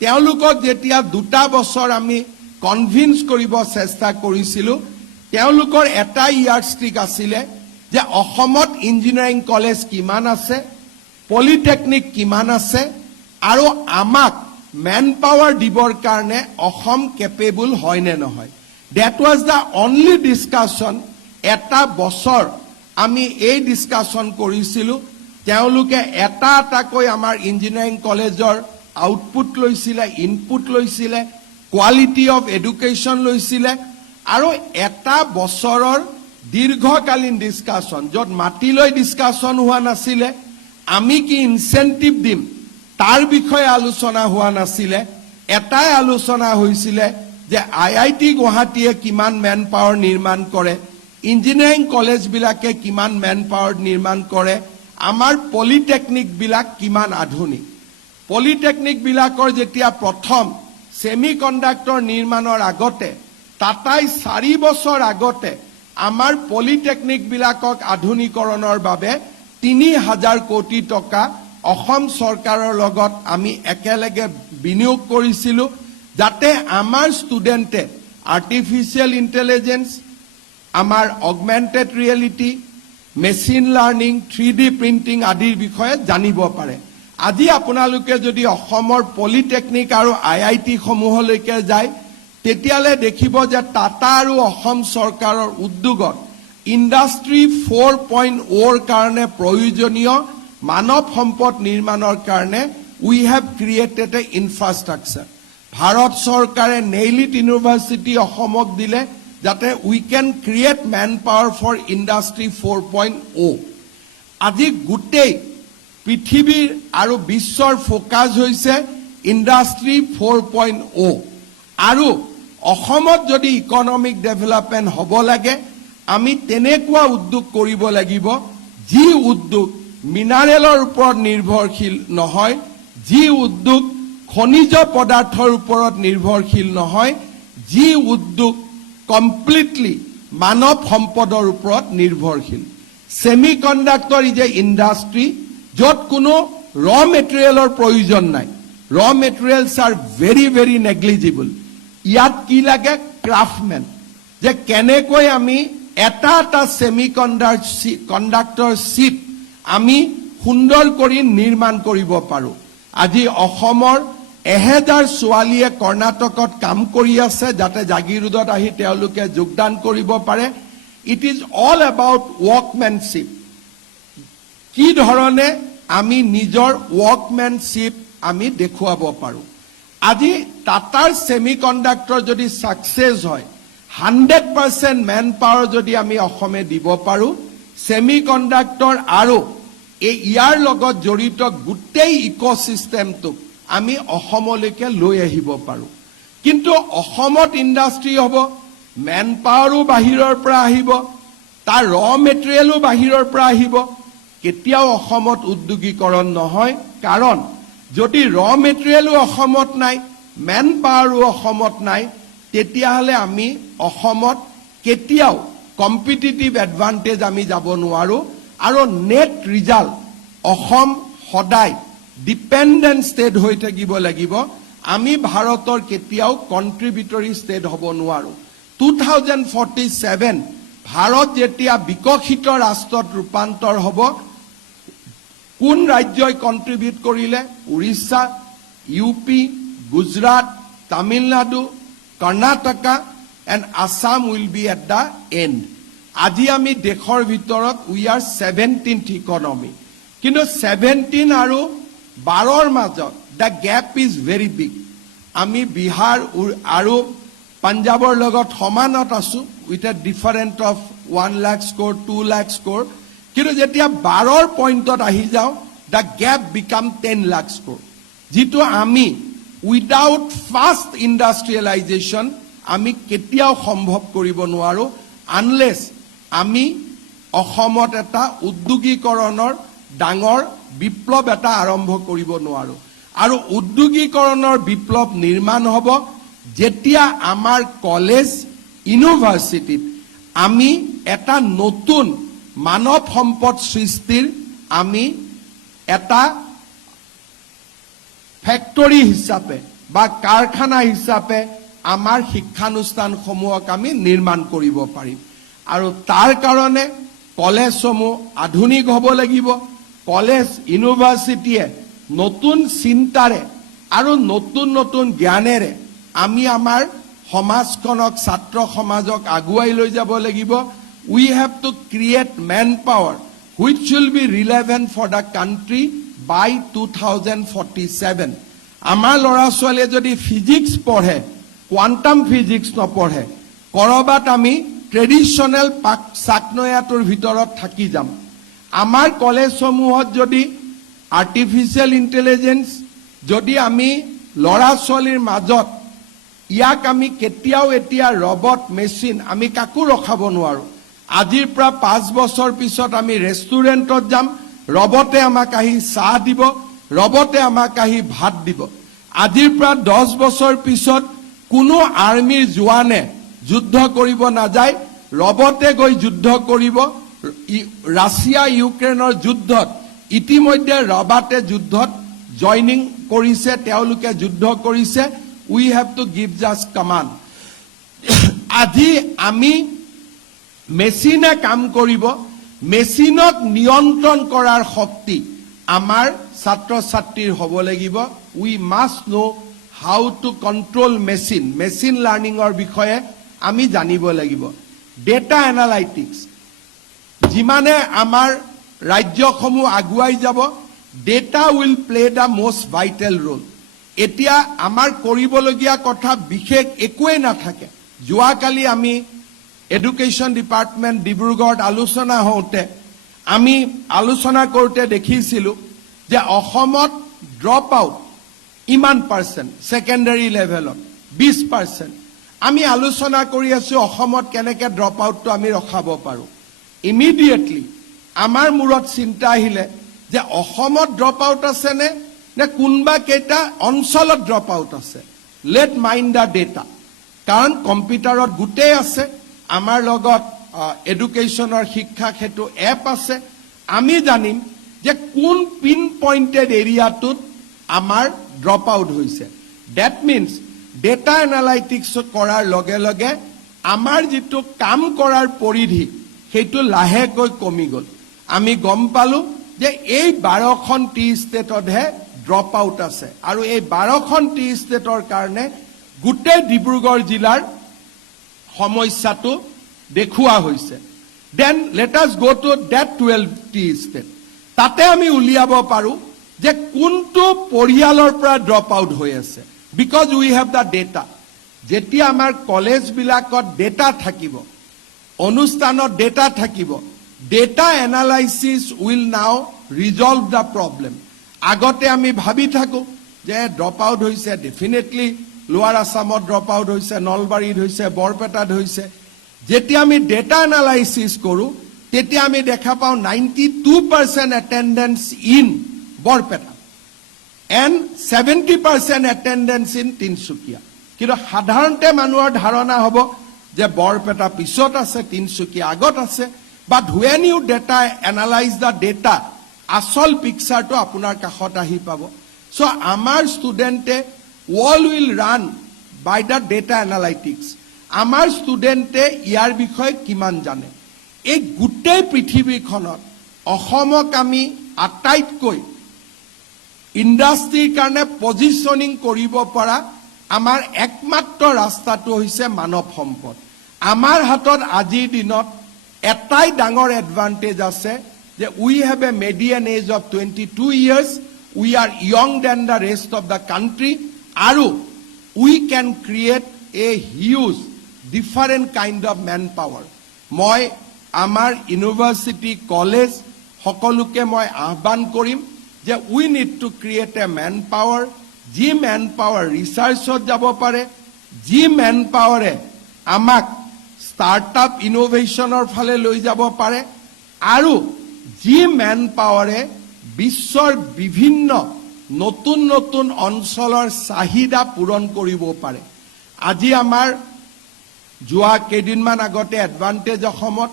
তেওঁলোকক যেতিয়া দুটা বছৰ আমি কনভিন্স কৰিব চেষ্টা কৰিছিলো তেওঁলোকৰ এটা ইয়াৰষ্টিক আছিল যে অসমত ইঞ্জিনিয়াৰিং কলেজ কিমান আছে পলিটেকনিক কিমান আছে আৰু আমাক ম্যান পাৱাৰ দিবৰ কাৰণে অসম কেপেবল হয় নে নহয় that was the only discussion এটা বছৰ আমি এই ডিসকাশন কৰিছিলো তেওঁলোকে এটা কৈ আমাৰ ইঞ্জিনিয়াৰিং কলেজৰ আউটপুট লৈছিলে ইনপুট লৈছিলে কোৱালিটি অফ এডুকেশ্যন লৈছিলে আৰু এটা বছৰৰ দীৰ্ঘকালীন ডিসকাশন যত মাটিলৈ ডিসকাশন হোৱা নাছিলে আমি কি ইনসেন্টিভ দিম তাৰ বিষয়ে আলোচনা হোৱা নাছিলে এটাই আলোচনা হৈছিলে যে আইআইটি গুৱাহাটীয়ে কিমান ম্যান পাৱাৰ নিৰ্মাণ কৰে ইঞ্জিনিয়াৰিং কলেজ বিলাকে কিমান ম্যান পাৱাৰ নিৰ্মাণ কৰে আমাৰ পলিটেকনিক বিলাক কিমান আধুনিক পলিটেকনিক বিলাকৰ যেতিয়া প্ৰথম সেমিকন্ডাক্টৰ নিৰ্মাণৰ আগতে টাটাই 4 বছৰ আগতে আমাৰ পলিটেকনিক বিলাকক আধুনিকৰণৰ বাবে 3000 কোটি টকা অসম চৰকাৰৰ লগত আমি একেলগে বিনিয়োগ কৰিছিলো যাতে আমাৰ ষ্টুডেন্টে আৰ্টিফিশিয়াল ইন্টেলিজেন্স আমাৰ augmented reality machine learning 3D printing আদিৰ বিষয়ে জানিব পাৰে আজি আপোনালোকে যদি অসমৰ পলিটেকনিক আৰু আইআইটি সমূহলৈকে যায় তেতিয়ালে দেখিব যে টাটা আৰু অসম চৰকাৰৰ উদ্যোগত ইন্ডাষ্ট্ৰি 4.0 ৰ কাৰণে প্ৰয়োজনীয় মানৱ সম্পদ নিৰ্মাণৰ কাৰণে we have created a infrastructure. Bharat চৰকাৰে নেইলিট ইউনিভাৰ্চিটি অসমক দিলে যাতে we can create manpower for industry 4.0. আজি গোটেই পৃথিৱীৰ আৰু বিশ্বৰ ফোকাস হৈছে ইণ্ডাষ্ট্ৰি 4.0 আৰু অসমত যদি ইকনমিক ডেভেলপমেন্ট হ'ব লাগে আমি তেনেকুৱা উদ্যোগ কৰিব লাগিব যি উদ্যোগ মিনাৰেলৰ ওপৰত নিৰ্ভৰশীল নহয় যি উদ্যোগ খনিজ পদাৰ্থৰ ওপৰত নিৰ্ভৰশীল নহয় যি উদ্যোগ কমপ্লিটলি মানৱ সম্পদৰ ওপৰত নিৰ্ভৰশীল সেমিকন্ডাক্টৰ ইজ এ ইণ্ডাষ্ট্ৰি য'ত কোনো ৰ মেটেৰিয়েলৰ প্ৰয়োজন নাই ৰ materials R very very negligible ইয়াত কি লাগে ক্ৰাফটমেন যে কেনেকৈ আমি এটা সেমিকন্ডাক্টৰ চিপ আমি সুন্দৰ কৰি নিৰ্মাণ কৰিব পাৰো আজি অসমৰ 1000 ছোৱালীয়ে কৰ্ণাটকত কাম কৰি আছে যাতে জাগিৰোডত আহি তেওঁলোকে যোগদান কৰিব পাৰে ইট ইজ অল এবাউট ৱৰ্কমেনশ্বিপ কি ধৰণে আমি নিজৰ ৱৰ্কমেনশ্বিপ আমি দেখুৱাব পাৰো আজি টাটাৰ সেমিকন্ডাক্টৰ যদি সাকসেস হয় 100% ম্যান পাৱাৰ যদি আমি অসমে দিব পাৰো সেমিকন্ডাক্টৰ আৰু ইয়াৰ লগত জড়িত গোটেই ইকোসিস্টেমটো আমি অসমলৈকে লৈ আহিব পাৰো কিন্তু অসমত ইণ্ডাষ্ট্ৰি হ'ব ম্যান পাৱাৰো বাহিৰৰ পৰা আহিব তাৰ ৰ মেটেৰিয়েলো বাহিৰৰ পৰা আহিব কেতিয়াও অসমত উদ্যোগীকৰণ নহয় কাৰণ যদি ৰ মেটেৰিয়েলো অসমত নাই ম্যান পাৱাৰো অসমত নাই তেতিয়াহলে আমি অসমত কেতিয়াও কম্পিটিটিভ এডভান্টেজ আমি যাব নোৱাৰো আৰু নেট ৰিজাল্ট অসম সদায় ডিপেন্ডেন্ট ষ্টেট হৈ থাকিব লাগিব আমি ভাৰতৰ কেতিয়াও কন্ট্ৰিবিউটৰী ষ্টেট হ'ব নোৱাৰো 2047 ভাৰত যেতিয়া বিকশিত ৰাষ্ট্ৰত ৰূপান্তৰ হ'ব কোন ৰাজ্যই কন্ট্ৰিবিউট কৰিলে Orissa UP Gujarat Tamil Nadu Karnataka and Assam will be at the end. আজি আমি দেশৰ ভিতৰত we are 17th economy. কিন্তু 17 আৰু 12ৰ মাজত the gap is very big. আমি বিহাৰ আৰু পাঞ্জাবৰ লগত সমানত আছো with a difference of 1 lakh score 2 lakh score. কিন্তু যেতিয়া 12ৰ পইণ্টত আহি যাও the gap become 10 lakh score. যিটো আমি without fast industrialization আমি কেতিয়াও সম্ভৱ কৰিব নোৱাৰো আনলেস আমি অসমত এটা উদ্যোগীকৰণৰ ডাঙৰ বিপ্লৱ এটা আৰম্ভ কৰিব নোৱাৰো আৰু উদ্যোগীকৰণৰ বিপ্লৱ নিৰ্মাণ হ'ব যেতিয়া আমাৰ কলেজ ইউনিভাৰ্সিটিত আমি এটা নতুন মানৱ সম্পদ সৃষ্টিৰ আমি এটা ফ্যাক্টৰী হিচাপে বা কাৰখানা হিচাপে আমাৰ শিক্ষানুষ্ঠানসমূহক আমি নিৰ্মাণ কৰিব পাৰিম আৰু তাৰ কাৰণে কলেজসমূহ আধুনিক হ'ব লাগিব কলেজ ইউনিভাৰ্সিটিয়ে নতুন চিন্তাৰে আৰু নতুন নতুন জ্ঞানেৰে আমি আমাৰ সমাজখনক ছাত্ৰ সমাজক আগুৱাই লৈ যাব লাগিব we have to create manpower which will be relevant for the country by 2047 আমাৰ ল'ৰা ছোৱালীয়ে যদি ফিজিক্স পঢ়ে কোয়ান্টাম ফিজিক্স নপঢ়ে কৰবাত আমি ট্ৰেডিশনাল চাকনয়াটোৰ ভিতৰত থাকি যাম আমাৰ কলেজসমূহত যদি আৰ্টিফিশিয়াল ইন্টেলিজেন্স যদি আমি ল'ৰা ছোৱালীৰ মাজত ইয়াক আমি কেতিয়াও এতিয়া ৰবট মেচিন আমি কাকো ৰখাব নোৱাৰো আজিৰ পৰা 5 বছৰ পিছত আমি ৰেষ্টুৰেণ্টত যাম ৰবটে আমাক আহি চাহ দিব ৰবটে আমাক আহি ভাত দিব আজিৰ পৰা 10 বছৰ পিছত কোনো আৰ্মিৰ জোৱানে যুদ্ধ কৰিব নাযায় ৰবটে গৈ যুদ্ধ কৰিব ৰাছিয়া ইউক্ৰেইনৰ যুদ্ধত ইতিমধ্যে ৰবটে যুদ্ধত জয়নিং কৰিছে তেওঁলোকে যুদ্ধ কৰিছে we have to give just command আজি আমি মেচিনে কাম কৰিব মেচিনক নিয়ন্ত্ৰণ কৰাৰ শক্তি আমাৰ ছাত্ৰ ছাত্ৰীৰ হ'ব লাগিব we must know how to control machine learning or বিষয়ে আমি জানিব লাগিব data analytics যিমানে আমাৰ ৰাজ্যসমূহ আগুৱাই যাব data will play the most vital role এতিয়া আমাৰ কৰিবলগীয়া কথা বিশেষ একোৱেই নাথাকে যোৱাকালি আমি এডুকেশ্যন ডিপাৰ্টমেণ্ট ডিব্ৰুগড়ত আলোচনা হওঁতে আমি আলোচনা কৰোঁতে দেখিছিলোঁ যে অসমত ড্ৰপ আউট ইমান পাৰ্চেণ্ট ছেকেণ্ডাৰী লেভেলত 20%। আমি আলোচনা কৰি আছোঁ অসমত কেনেকৈ ড্ৰপ আউটটো আমি ৰখাব পাৰোঁ ইমিডিয়েটলি আমাৰ মূৰত চিন্তা আহিলে যে অসমত ড্ৰপ আউট আছে নে কোনোবা কেইটা অঞ্চলত ড্ৰপ আউট আছে লেট মাইণ্ড দ্য ডেটা কাৰণ কম্পিউটাৰত গোটেই আছে আমাৰ লগত এডুকেশ্যনৰ শিক্ষা সেইটো এপ আছে আমি জানিম যে কোন পিন পইণ্টেড এৰিয়াটোত আমাৰ ড্ৰপ আউট হৈছে ডেট মিনছ ডেটা এনালাইটিক্স কৰাৰ লগে লগে আমাৰ যিটো কাম কৰাৰ পৰিধি সেইটো লাহেকৈ কমি গ'ল আমি গম পালোঁ যে এই 12খন টি ষ্টেটতহে ড্ৰপ আউট আছে আৰু এই 12খন টি ষ্টেটৰ কাৰণে গোটেই ডিব্ৰুগড় জিলাৰ সমস্যাটো দেখুওৱা হৈছে then let us go to date 12 টি ষ্টেট তাতে আমি উলিয়াব পাৰোঁ যে কোনটো পৰিয়ালৰ পৰা ড্ৰপ আউট হৈ আছে because we have the data যেতিয়া আমাৰ কলেজবিলাকত ডেটা থাকিব অনুষ্ঠানত ডেটা থাকিব data analysis will now resolve the problem আগতে আমি ভাবি থাকোঁ যে ড্ৰপ আউট হৈছে ডেফিনেটলি লোৱাৰ আছামত ড্ৰপ আউট হৈছে নলবাৰীত হৈছে বৰপেটাত হৈছে যেতিয়া আমি ডেটা এনালাইচিছ কৰোঁ তেতিয়া আমি দেখা পাওঁ 92% attendance in Barpeta and 70% attendance in Tinsukia কিন্তু সাধাৰণতে মানুহৰ ধাৰণা হ'ব যে বৰপেটা পিছত আছে তিনিচুকীয়া আগত আছে but when you data analyse the data আসল পিকচাৰটো আপোনাৰ কাষত আহি পাব চ' আমাৰ ষ্টুডেণ্টে will will run by the data analytics আমাৰ ষ্টুডেণ্টে ইয়াৰ বিষয়ে কিমান জানে এই গোটেই পৃথিৱীখনত অসমক আমি আটাইতকৈ ইণ্ডাষ্ট্ৰীৰ কাৰণে পজিশ্যনিং কৰিব পৰা আমাৰ একমাত্ৰ ৰাস্তাটো হৈছে মানৱ সম্পদ আমাৰ হাতত আজিৰ দিনত এটাই ডাঙৰ এডভান্টেজ আছে যে we have a median age of 22 years we are young then the rest of the country আৰু we can create a huge different kind of manpower মই আমাৰ ইউনিভাৰ্চিটি কলেজ সকলোকে মই আহ্বান কৰিম যে we need to create a manpower যি manpower ৰিচাৰ্চত যাব পাৰে যি মেন পাৱাৰে আমাক ষ্টাৰ্টআপ ইনোভেশ্যনৰ ফালে লৈ যাব পাৰে আৰু যি মেন পাৱাৰে বিশ্বৰ বিভিন্ন নতুন নতুন অঞ্চলৰ চাহিদা পূৰণ কৰিব পাৰে আজি আমাৰ যোৱা কেইদিনমান আগতে এডভান্টেজ অসমত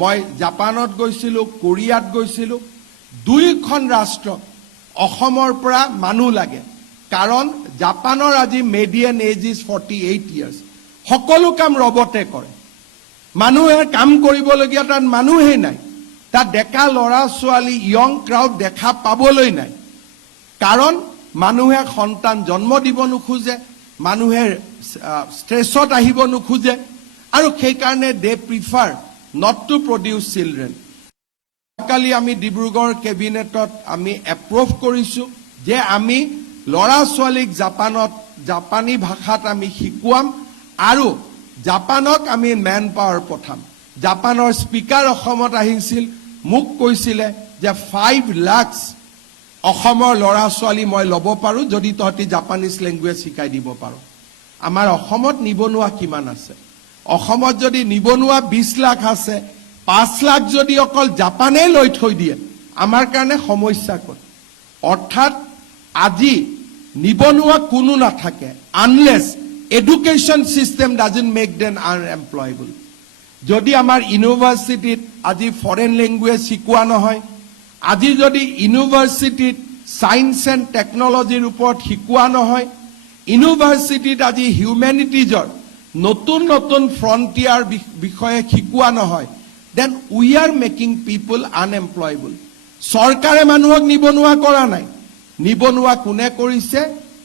মই জাপানত গৈছিলোঁ কোৰিয়াত গৈছিলোঁ দুইখন ৰাষ্ট্ৰ অসমৰ পৰা মানুহ লাগে কাৰণ জাপানৰ আজি মেডিয়ান এজ ইজ 48 years সকলো কাম ৰবটে কৰে মানুহে কাম কৰিবলগীয়া তাত মানুহেই নাই তাত ডেকা ল'ৰা ছোৱালী য়ং ক্ৰাউড দেখা পাবলৈ নাই কাৰণ মানুহে সন্তান জন্ম দিব নোখোজে মানুহে ষ্ট্ৰেছত আহিব নোখোজে আৰু সেইকাৰণে they prefer not to produce children কালি আমি ডিব্ৰুগড় কেবিনেটত আমি এপ্ৰুভ কৰিছোঁ যে আমি ল'ৰা ছোৱালীক জাপানী ভাষাত আমি শিকোৱাম আৰু জাপানক আমি মেন পাৱাৰ পঠাম জাপানৰ স্পিকাৰ অসমত আহিছিল মোক কৈছিলে যে 5 লাখ অসমৰ ল'ৰা ছোৱালী মই ল'ব পাৰোঁ যদি তহঁতি জাপানীজ লেংগুৱেজ শিকাই দিব পাৰোঁ আমাৰ অসমত নিবনুৱা কিমান আছে অসমত যদি নিবনুৱা 20 লাখ আছে 5 লাখ যদি অকল জাপানে লৈ থৈ দিয়ে আমাৰ কাৰণে সমস্যা ক'ত অৰ্থাৎ আজি নিবনুৱা কোনো নাথাকে unless education system doesn't make them unemployable যদি আমাৰ ইউনিভাৰ্চিটিত আজি ফৰেন লেংগুৱেজ শিকোৱা নহয় আজি যদি ইউনিভাৰ্চিটিত সায়েন্স এণ্ড টেকনলজিৰ ওপৰত শিকোৱা নহয় ইউনিভাৰ্চিটিত আজি হিউমেনিটিজৰ নতুন নতুন ফ্ৰণ্টিয়াৰ বিষয়ে শিকোৱা নহয় দেন উই আৰ মেকিং পিপল আনএমপ্লয়েবল চৰকাৰে মানুহক নিবনুৱা কৰা নাই নিবনুৱা কোনে কৰিছে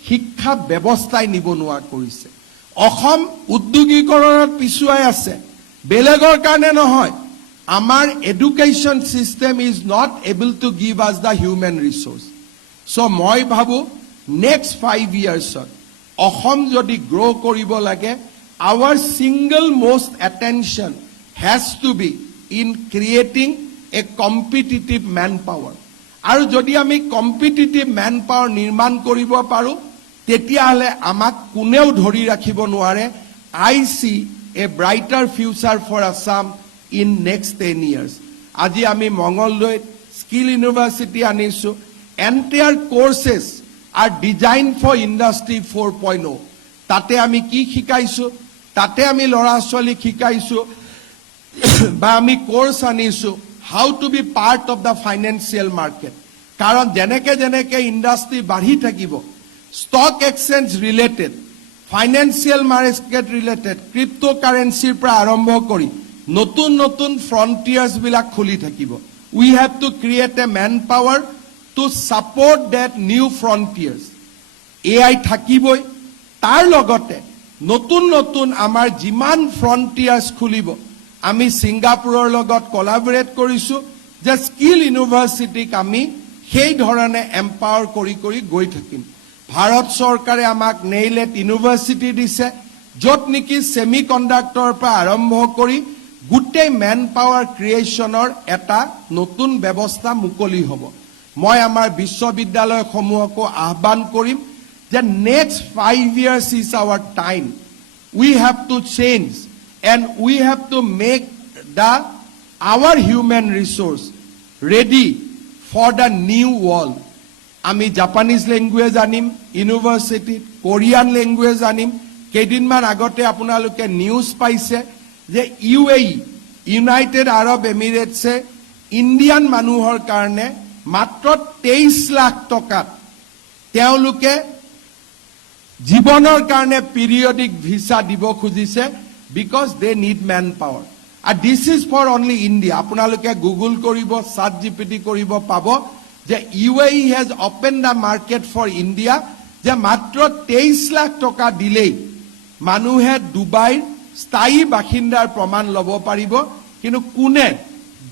শিক্ষা ব্যৱস্থাই নিবনুৱা কৰিছে অসম উদ্যোগীকৰণত পিছুৱাই আছে বেলেগৰ কাৰণে নহয় আমাৰ education system is not able to give আছ দ্য হিউমেন ৰিচোৰ্চ সো মই ভাবো নেক্সট 5 ইয়াৰ্ছত অসম যদি গ্ৰ' কৰিব লাগে our single most attention has to be in creating a competitive manpower আৰু যদি আমি competitive manpower নিৰ্মাণ কৰিব পাৰো তেতিয়াহলে আমাক কোনেও ধৰি ৰাখিব নোৱাৰে I see a brighter future for Assam in next 10 years আজি আমি মঙ্গলদৈ স্কিল ইউনিভাৰ্সিটি আনিছো entire courses are designed for industry 4.0 তাতে আমি কি শিকাইছো তাতে আমি লৰা ছোৱালী শিকাইছো বা আমি কোর্স আনিছো how to be part of the financial market কারণ যেনেকে যেনেকে ইন্ডাস্ট্রি বাঢ়ি থাকিব stock exchange related financial market related ক্ৰিপ্টোকাৰেন্সিৰ পৰা আৰম্ভ কৰি নতুন নতুন ফ্ৰন্টিয়াৰ্স বিলাক খুলি থাকিব we have to create a manpower to support that new frontiers AI থাকিবই তাৰ লগতে নতুন নতুন আমাৰ জিমান ফ্ৰন্টিয়াৰ্স খুলিব আমি সিঙ্গাপুৰৰ লগত কোলাবৰেট কৰিছো যে স্কিল ইউনিভাৰ্সিটিক আমি সেই ধৰণে এম্পাৱাৰ কৰি কৰি গৈ থাকিম ভাৰত চৰকাৰে আমাক নেইলেট ইউনিভাৰ্সিটি দিছে য'ত নেকি সেমি কণ্ডাক্টৰৰ পৰা আৰম্ভ কৰি গোটেই মেন পাৱাৰ ক্ৰিয়েচনৰ এটা নতুন ব্যৱস্থা মুকলি হ'ব মই আমাৰ বিশ্ববিদ্যালয়সমূহকো আহ্বান কৰিম যে next 5 years is our time we have to change and we have to make our human resource ready for the new world আমি জাপানিজ ল্যাঙ্গুৱেজ আনিম ইউনিভাৰ্সিটি কোৰিয়ান ল্যাঙ্গুৱেজ আনিম কেইদিনমান আগতে আপোনালোকে নিউজ পাইছে যে UAE ইউনাইটেড আৰব এমিৰেটছে ইণ্ডিয়ান মানুহৰ কাৰণে মাত্ৰ 23 লাখ টকাত তেওঁলোকে জীবনৰ কাৰণে পিৰিয়ডিক ভিসা দিব খুজিছে because they need manpower are this is for only India আপোনালোকে গুগল কৰিব সাত জিপিটি কৰিব পাব যে UAE has open the market for India যে মাত্ৰ 23 লাখ টকা দিলেই মানুহে দুবাইৰ স্থায়ী বাসিন্দাৰ প্ৰমাণ ল'ব পাৰিব কিন্তু কোনে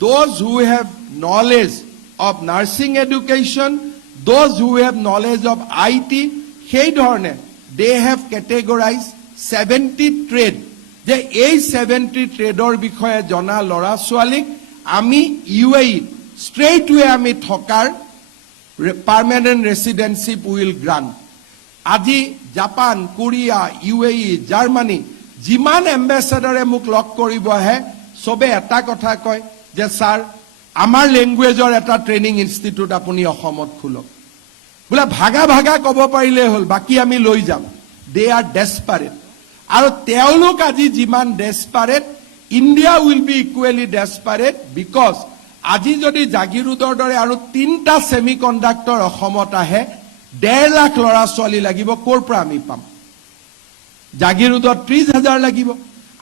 those who have knowledge of nursing education those who have knowledge of IT সেই ধৰণে they have categorized 70 trade যে এই 70 ট্ৰেডৰ বিষয়ে জনা লৰা ছোৱালীক আমি UAE straight way আমি থকাৰ permanent residency will grant আজি জাপান কোৰিয়া UAE জাৰ্মানী জিমান এম্বাসেডৰে মোক লক কৰিব আহে সবে এটা কথা কয় যে স্যাৰ আমাৰ ল্যাঙ্গুৱেজৰ এটা ট্ৰেনিং ইনষ্টিটিউট আপুনি অসমত খুলক বোলে ভাগা ভাগা কব পাৰিলে হল বাকি আমি লৈ যাম দে আৰ ডেসপাৰেট আৰু তেওঁলোক আজি জিমান desperate India will be equally desperate because আজি যদি জাগিৰোডৰ দৰে আৰু 3টা সেমি কণ্ডাক্টৰ অসমত আহে 1.5 লাখ লৰা ছোৱালী লাগিব কৰ পৰা আমি পাম জাগিৰোডত 30,000 লাগিব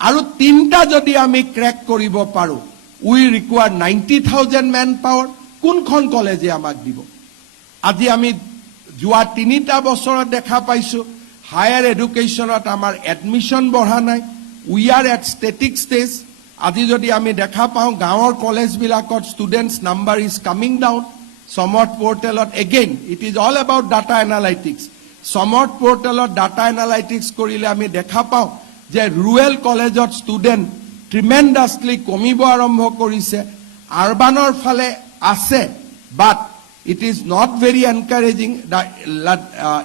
আৰু 3টা যদি আমি ক্ৰেক কৰিব পাৰো উই ৰিকোয়াৰ 90,000 ম্যান পাওয়াৰ কোনখন কলেজে আমাক দিব আজি আমি যোৱা 3টা বছৰত দেখা পাইছো হায়াৰ এডুকেশ্যনত আমাৰ এডমিশন বঢ়া নাই we are at static stage আজি যদি আমি দেখা পাওঁ গাঁৱৰ কলেজ বিলাকত students number is coming down Samarth পোৰ্টেলত again it is all about data analytics Samarth পোৰ্টেলত ডাটা এনালাইটিক্স কৰিলে আমি দেখা পাওঁ যে ৰুৰেল কলেজত ষ্টুডেন্ট ট্ৰিমেন্ডাছলি কমিব আৰম্ভ কৰিছে আৰবানৰ ফালে আছে বাট it is not very encouraging. The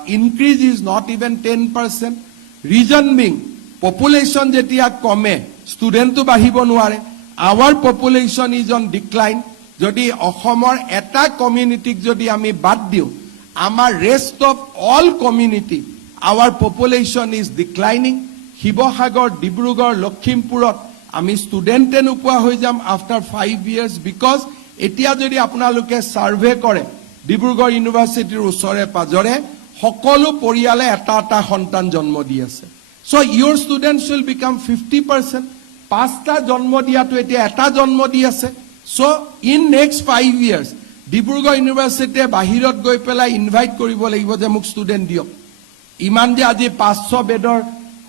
increase is not even 10%. Reason being, population jetia kome, student to bahibo nuare. Our population is on decline. Jodi Ohomor eta community jodi ami bad diu. Our rest of all community, our population is declining. Shibosagar, Dibrugarh, Lakhimpurot, ami student enupua hoi jam after 5 years because এতিয়া যদি আপোনালোকে survey কৰে ডিব্ৰুগড় ইউনিভাৰ্সিটিৰ ওচৰে পাজৰে সকলো পৰিয়ালে এটা এটা সন্তান জন্ম দি আছে so your students will become 50% পাঁচটা জন্ম দিয়াটো এতিয়া এটা জন্ম দি আছে so in next 5 years Dibrugarh ইউনিভাৰ্সিটিয়ে বাহিৰত গৈ পেলাই ইনভাইট কৰিব লাগিব যে মোক স্টুডেন্ট দিয়ক ইমান যে আজি 500 বেডৰ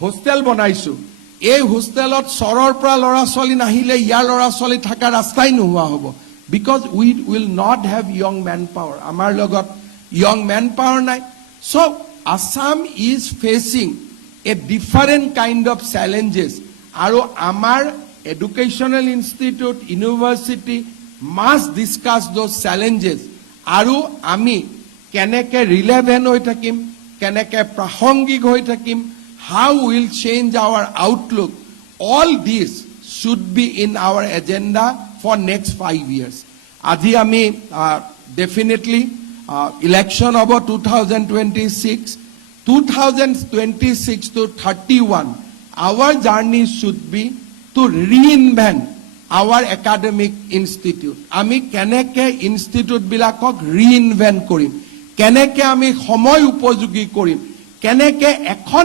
হোস্টেল বনাইছো এই হোষ্টেলত চৰৰ পৰা ল'ৰা ছোৱালী নাহিলে ইয়াৰ ল'ৰা ছোৱালী থকা ৰাস্তাই নোহোৱা হ'ব because we will not have young manpower আমাৰ লগত young manpower নাই so Assam is facing a different kind of challenges আৰু আমাৰ educational institute university must discuss those challenges আৰু আমি কেনেকে relevant হৈ থাকিম কেনেকে প্ৰাসংগিক হৈ থাকিম how will change our outlook all this should be in our agenda for next 5 years আজি আমি definitely election of 2026 to 31 our journey should be to reinvent our academic institute আমি কেনেকে institute বিলাকক reinvent কৰিম কেনেকে আমি সময় উপযোগী কৰিম কেনেকে এখন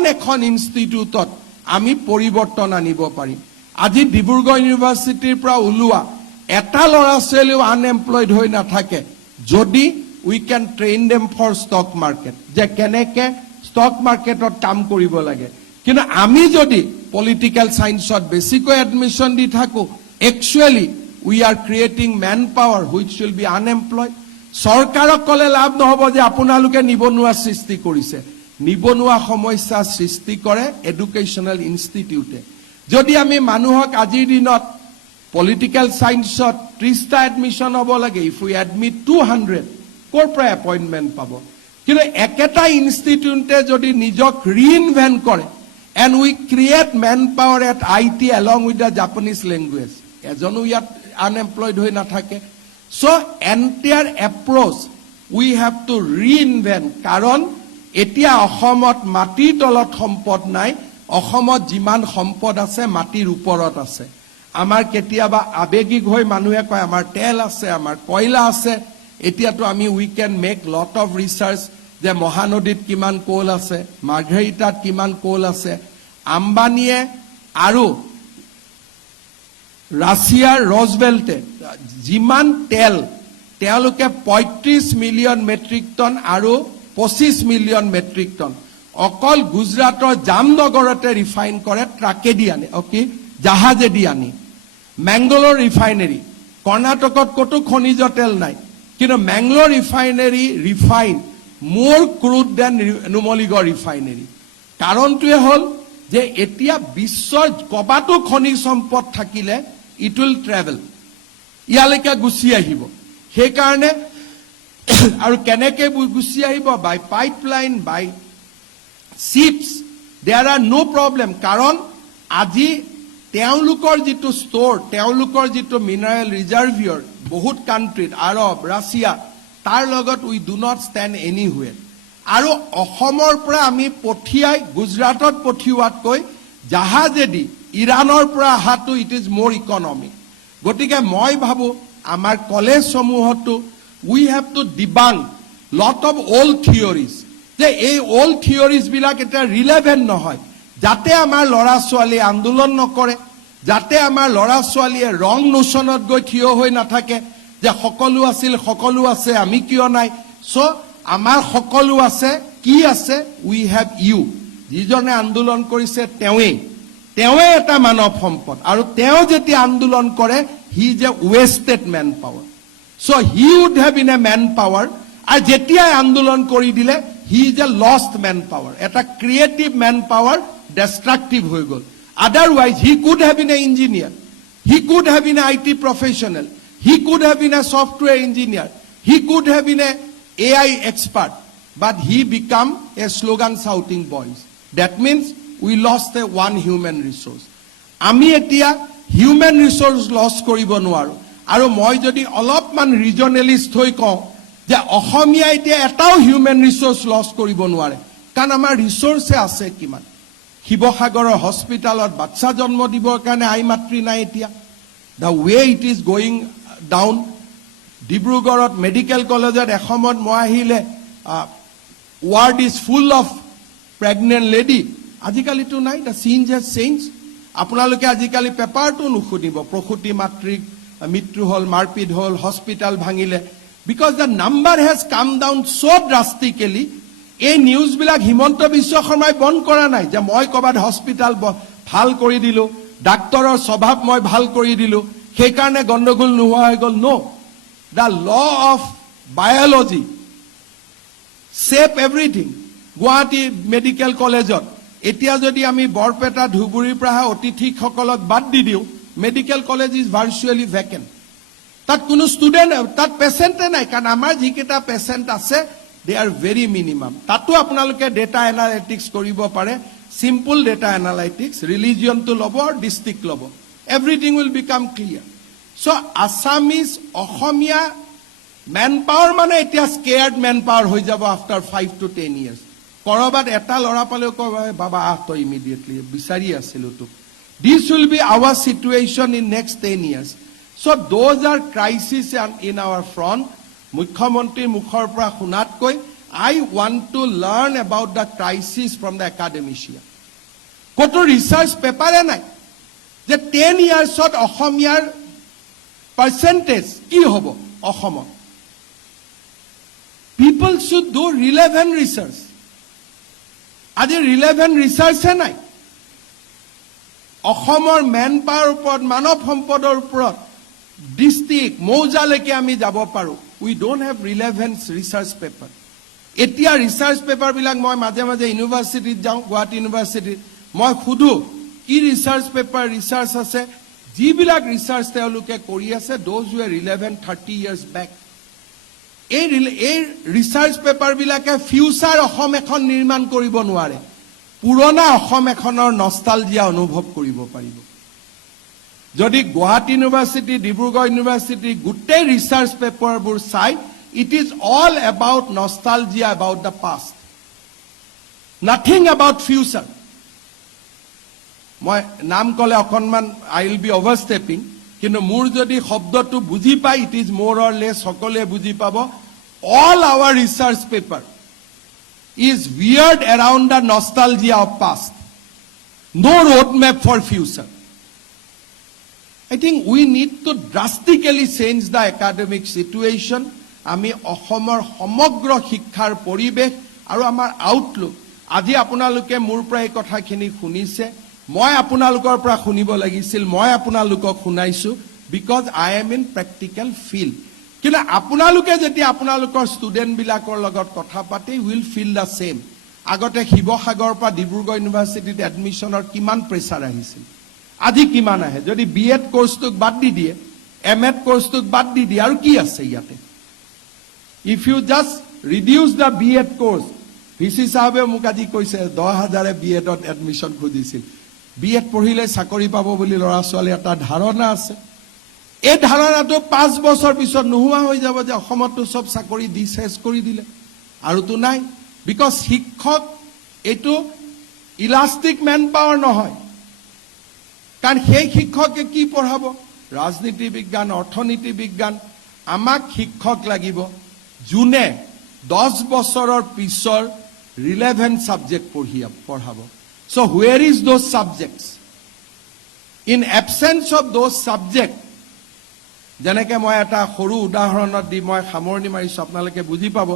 ইনষ্টিটিউটত আমি পৰিৱৰ্তন আনিব পাৰিম আজি ডিব্ৰুগড় ইউনিভাৰ্চিটিৰ পৰা ওলোৱা এটা ল'ৰা ছোৱালীও আনএমপ্লয়েড হৈ নাথাকে যদি we can train them for stock market যে কেনেকে stock marketত কাম কৰিব লাগে কিন্তু আমি যদি political science-ত বেছিকৈ admission দি থাকো actually we are creating manpower which will be unemployed চৰকাৰক কলে লাভ নহব যে আপোনালোকে নিবনুৱা সৃষ্টি কৰিছে নিবনুৱা সমস্যা সৃষ্টি কৰে এডুকেশনাল ইনষ্টিটিউটে যদি আমি মানুহক আজিৰ দিনত পলিটিক্যাল সায়েন্সত 30টা এডমিশন হ'ব লাগে ইফ উই এডমিট 200 কৰ পৰা এপইন্টমেন্ট পাব কিন্তু একেটা ইনষ্টিটিউটে যদি নিজক ৰিইনভেন্ট কৰে and we create manpower at IT along with the Japanese language এজনো ইয়াত unemployed হৈ নাথাকে so entire approach we have to reinvent কাৰণ এতিয়া অসমত মাটিৰ তলত সম্পদ নাই অসমত যিমান সম্পদ আছে মাটিৰ ওপৰত আছে আমাৰ কেতিয়াবা আবেগিক হৈ মানুহে কয় আমাৰ তেল আছে আমাৰ কয়লা আছে এতিয়াতো আমি we can make lot of research যে মহানদীত কিমান কোল আছে মাৰ্ঘেৰিটাত কিমান কোল আছে আম্বানিয়ে আৰু ৰাছিয়াৰ ৰজভেল্টে যিমান তেল তেওঁলোকে 35 মিলিয়ন মেট্ৰিক টন আৰু 25 মিলিয়ন মেট্ৰিক টন অকল গুজৰাটৰ জামনগৰতে ৰিফাইন কৰে ট্ৰাকেদি আনে ওকে জাহাজেদি আনি ম্যাঙ্গালোৰ ৰিফাইনাৰী কৰ্ণাটকত কতো খনিজ তেল নাই কিন্তু Mangalore refinery refine more crude than Numaligarh refinery কাৰণটোৱে হ'ল যে এতিয়া বিশ্বৰ কবাটো খনিজ সম্পদ থাকিলে it will travel ইয়ালৈকে গুছি আহিব সেই কাৰণে আৰু কেনেকে গুছি আহিব by pipeline by ships there are no problem কাৰণ আজি তেওঁলোকৰ যেটো ষ্টৰ তেওঁলোকৰ যেটো মিনাৰেল ৰিজাৰ্ভিয়ৰ বহুত কান্ট্ৰিত আৰব ৰাছিয়া তাৰ লগত we do not stand anywhere আৰু অসমৰ পৰা আমি পঠিয়াই গুজৰাটত পঠিওৱাতকৈ জাহাজেদি ইৰানৰ পৰা হাতু it is more economic গতিকে মই ভাবো আমাৰ কলেজ সমূহতো we have to debunk lot of old theories যে এই old theories বিলাক এটা relevant নহয় যাতে আমাৰ লৰা ছোৱালী আন্দোলন নকৰে যাতে আমাৰ লৰা ছোৱালীয়ে ৰং নোশনত গৈ থিয় হৈ নাথাকে যে সকলো আছিল সকলো আছে আমি কিয় নাই সো আমাৰ সকলো আছে কি আছে we have you যিজনে আন্দোলন কৰিছে তেৱে এটা মানৱ সম্পদ আৰু তেও যেতিয়া আন্দোলন কৰে he is a wasted manpower so he would have been a manpower আৰু যেতিয়া আন্দোলন কৰি দিলে he is a lost manpower এটা creative manpower destructive হৈ গল otherwise he could have been an engineer he could have been an IT professional he could have been a software engineer he could have been a AI expert but he become a slogan shouting boys that means we lost a one human resource আমি এতিয়া human resource loss কৰিব নোৱাৰো আৰু মই যদি অলপমান ৰিজনালিষ্ট হৈ কওঁ যে অসমীয়া এতিয়া এটাও হিউম্যান ৰিসোৰ্স লস কৰিব নোৱাৰে কাৰণ আমাৰ ৰিসোৰ্সে আছে কিমান শিৱসাগৰৰ হস্পিটালত বাচ্চা জন্ম দিবৰ কাৰণে আই মাতৃ নাই এতিয়া the way it is going down ডিব্ৰুগড়ত মেডিকেল কলেজত এসমত মই আহিলে ward is full of pregnant lady আজিকালি তো নাই the scenes has changed আপোনালোকে আজিকালি পেপাৰটো নুখুদিব প্ৰসূতি মাতৃক মৃত্যু হল মাৰপিট হল হস্পিটাল ভাঙিলে because the number has come down so drastically এই নিউজ বিলাক হিমন্ত বিশ্ব শৰ্মাই বন্ধ কৰা নাই যে মই কবাত হস্পিটাল ভাল কৰি দিলো, ডাক্তৰৰ স্বভাৱ মই ভাল কৰি দিলো, সেইকাৰণে গণ্ডগোল নোহোৱা হৈ গ'ল। No, the law of biology save everything. Guwahati medical কলেজত এতিয়া যদি আমি বৰপেটা ধুবুৰীৰ পৰা অতিথিসকলক বাদ দি দিওঁ, medical college is virtually vacant. তাত কোনো ষ্টুডেণ্ট, তাত পেচেণ্টে নাই, কাৰণ আমাৰ যিকেইটা পেচেণ্ট আছে দে আৰ ভেৰি মিনিমাম। তাতো আপোনালোকে ডেটা এনালাইটিক্স কৰিব পাৰে, চিম্পল ডেটা এনালাইটিক্স, ৰিলিজিয়নটো ল'ব আৰু ডিষ্ট্ৰিক্ট ল'ব, everything will become clear. So' Assamese, Asomiya man power মানে এতিয়া স্কেয়াৰ্ড মেন পাৱাৰ হৈ যাব আফটাৰ 5 to 10 years। কৰবাত এটা ল'ৰা পালেও কয়, বাবা আহ তই ইমিডিয়েটলি, বিচাৰি আছিলো তোক। This will be our situation in next 10 years। So those are crises in our front. মুখ্যমন্ত্ৰীৰ মুখৰ পৰা শুনাতকৈ I want to learn about the crisis from the academia. কতো ৰিচাৰ্চ পেপাৰে নাই যে 10 yearsত অসমীয়াৰ পাৰ্চেন্টেজ কি হ'ব অসমত। People should do relevant research. আজি relevant researchহে নাই। অসমৰ মেন পাৱাৰ ওপৰত, মানৱ সম্পদৰ ওপৰত ডিষ্ট্ৰিক্ট মৌজালৈকে আমি যাব পাৰোঁ। উই ডোণ্ট হেভ ৰিলেভেন্স ৰিচাৰ্চ পেপাৰ। এতিয়া ৰিচাৰ্চ পেপাৰবিলাক মই মাজে মাজে ইউনিভাৰ্চিটিত যাওঁ, গুৱাহাটী ইউনিভাৰ্চিটিত, মই সুধো কি ৰিচাৰ্চ পেপাৰ ৰিচাৰ্চ আছে। যিবিলাক ৰিচাৰ্চ তেওঁলোকে কৰি আছে, দ'জ ৱেৰ ৰিলেভেন্ট 30 years বেক। এই ৰিচাৰ্চ পেপাৰবিলাকে ফিউচাৰ অসম এখন নিৰ্মাণ কৰিব নোৱাৰে, পুৰণা অসম এখনৰ নষ্টালজিয়া অনুভৱ কৰিব পাৰিব। যদি গুৱাহাটী ইউনিভাৰ্চিটি, ডিব্ৰুগড় ইউনিভাৰ্চিটি গোটেই ৰিচাৰ্চ পেপাৰবোৰ চাই, it is all about nostalgia, about the past, nothing about future. মই নাম ক'লে অকণমান আই উইল বি অভাৰষ্টেপিং, কিন্তু মোৰ যদি শব্দটো বুজি পায়, ইট ইজ মোৰ অৰ লেছ সকলোৱে বুজি পাব। All our research paper is weird around the nostalgia of past, no roadmap for future. I think we need to drastically change the academic situation. আমি অসমৰ সমগ্ৰ শিক্ষাৰ পৰিৱেশ আৰু আমাৰ আউটলুক, আজি আপোনালোকে মোৰ পৰা এই কথাখিনি শুনিছে, মই আপোনালোকৰ পৰা শুনিব লাগিছিল, মই আপোনালোকক শুনাইছো, because I am in practical field. কিন্তু আপোনালোকে যেতিয়া আপোনালোকৰ ষ্টুডেণ্টবিলাকৰ লগত কথা পাতি উইল ফিল দ্য ছেম। আগতে শিৱসাগৰৰ পৰা ডিব্ৰুগড় ইউনিভাৰ্চিটিত এডমিশ্যনৰ কিমান প্ৰেছাৰ আহিছিল, আজি কিমান আহে। যদি BEd কোৰ্চটোক বাদ দি দিয়ে, MEd কোৰ্চটোক বাদ দি দিয়ে, আৰু কি আছে ইয়াতে? If you just reduce the BEd course, VC সাহেবে মোক আজি কৈছে 10,000 BEdত এডমিশ্যন খুজিছিল। BEd পঢ়িলে চাকৰি পাব বুলি ল'ৰা ছোৱালী এটা ধাৰণা আছে। এই ধাৰণাটো 5 বছৰ পিছত নোহোৱা হৈ যাব যে অসমতো সব চাকৰি দি শেষ কৰি দিলে, আৰুতো নাই। বিকজ শিক্ষক এইটো ইলাষ্টিক মেন পাৱাৰ নহয়, কাৰণ সেই শিক্ষকে কি পঢ়াব? ৰাজনীতি বিজ্ঞান, অৰ্থনীতি বিজ্ঞান। আমাক শিক্ষক লাগিব যোনে 10 বছৰৰ পিছৰ ৰিলেভেন্ট সাবজেক্ট পঢ়াব। So where is those subjects? In absence of those subjects, যেনেকে মই এটা সৰু উদাহৰণত দি মই সামৰণি মাৰিছো, আপোনালোকে বুজি পাব।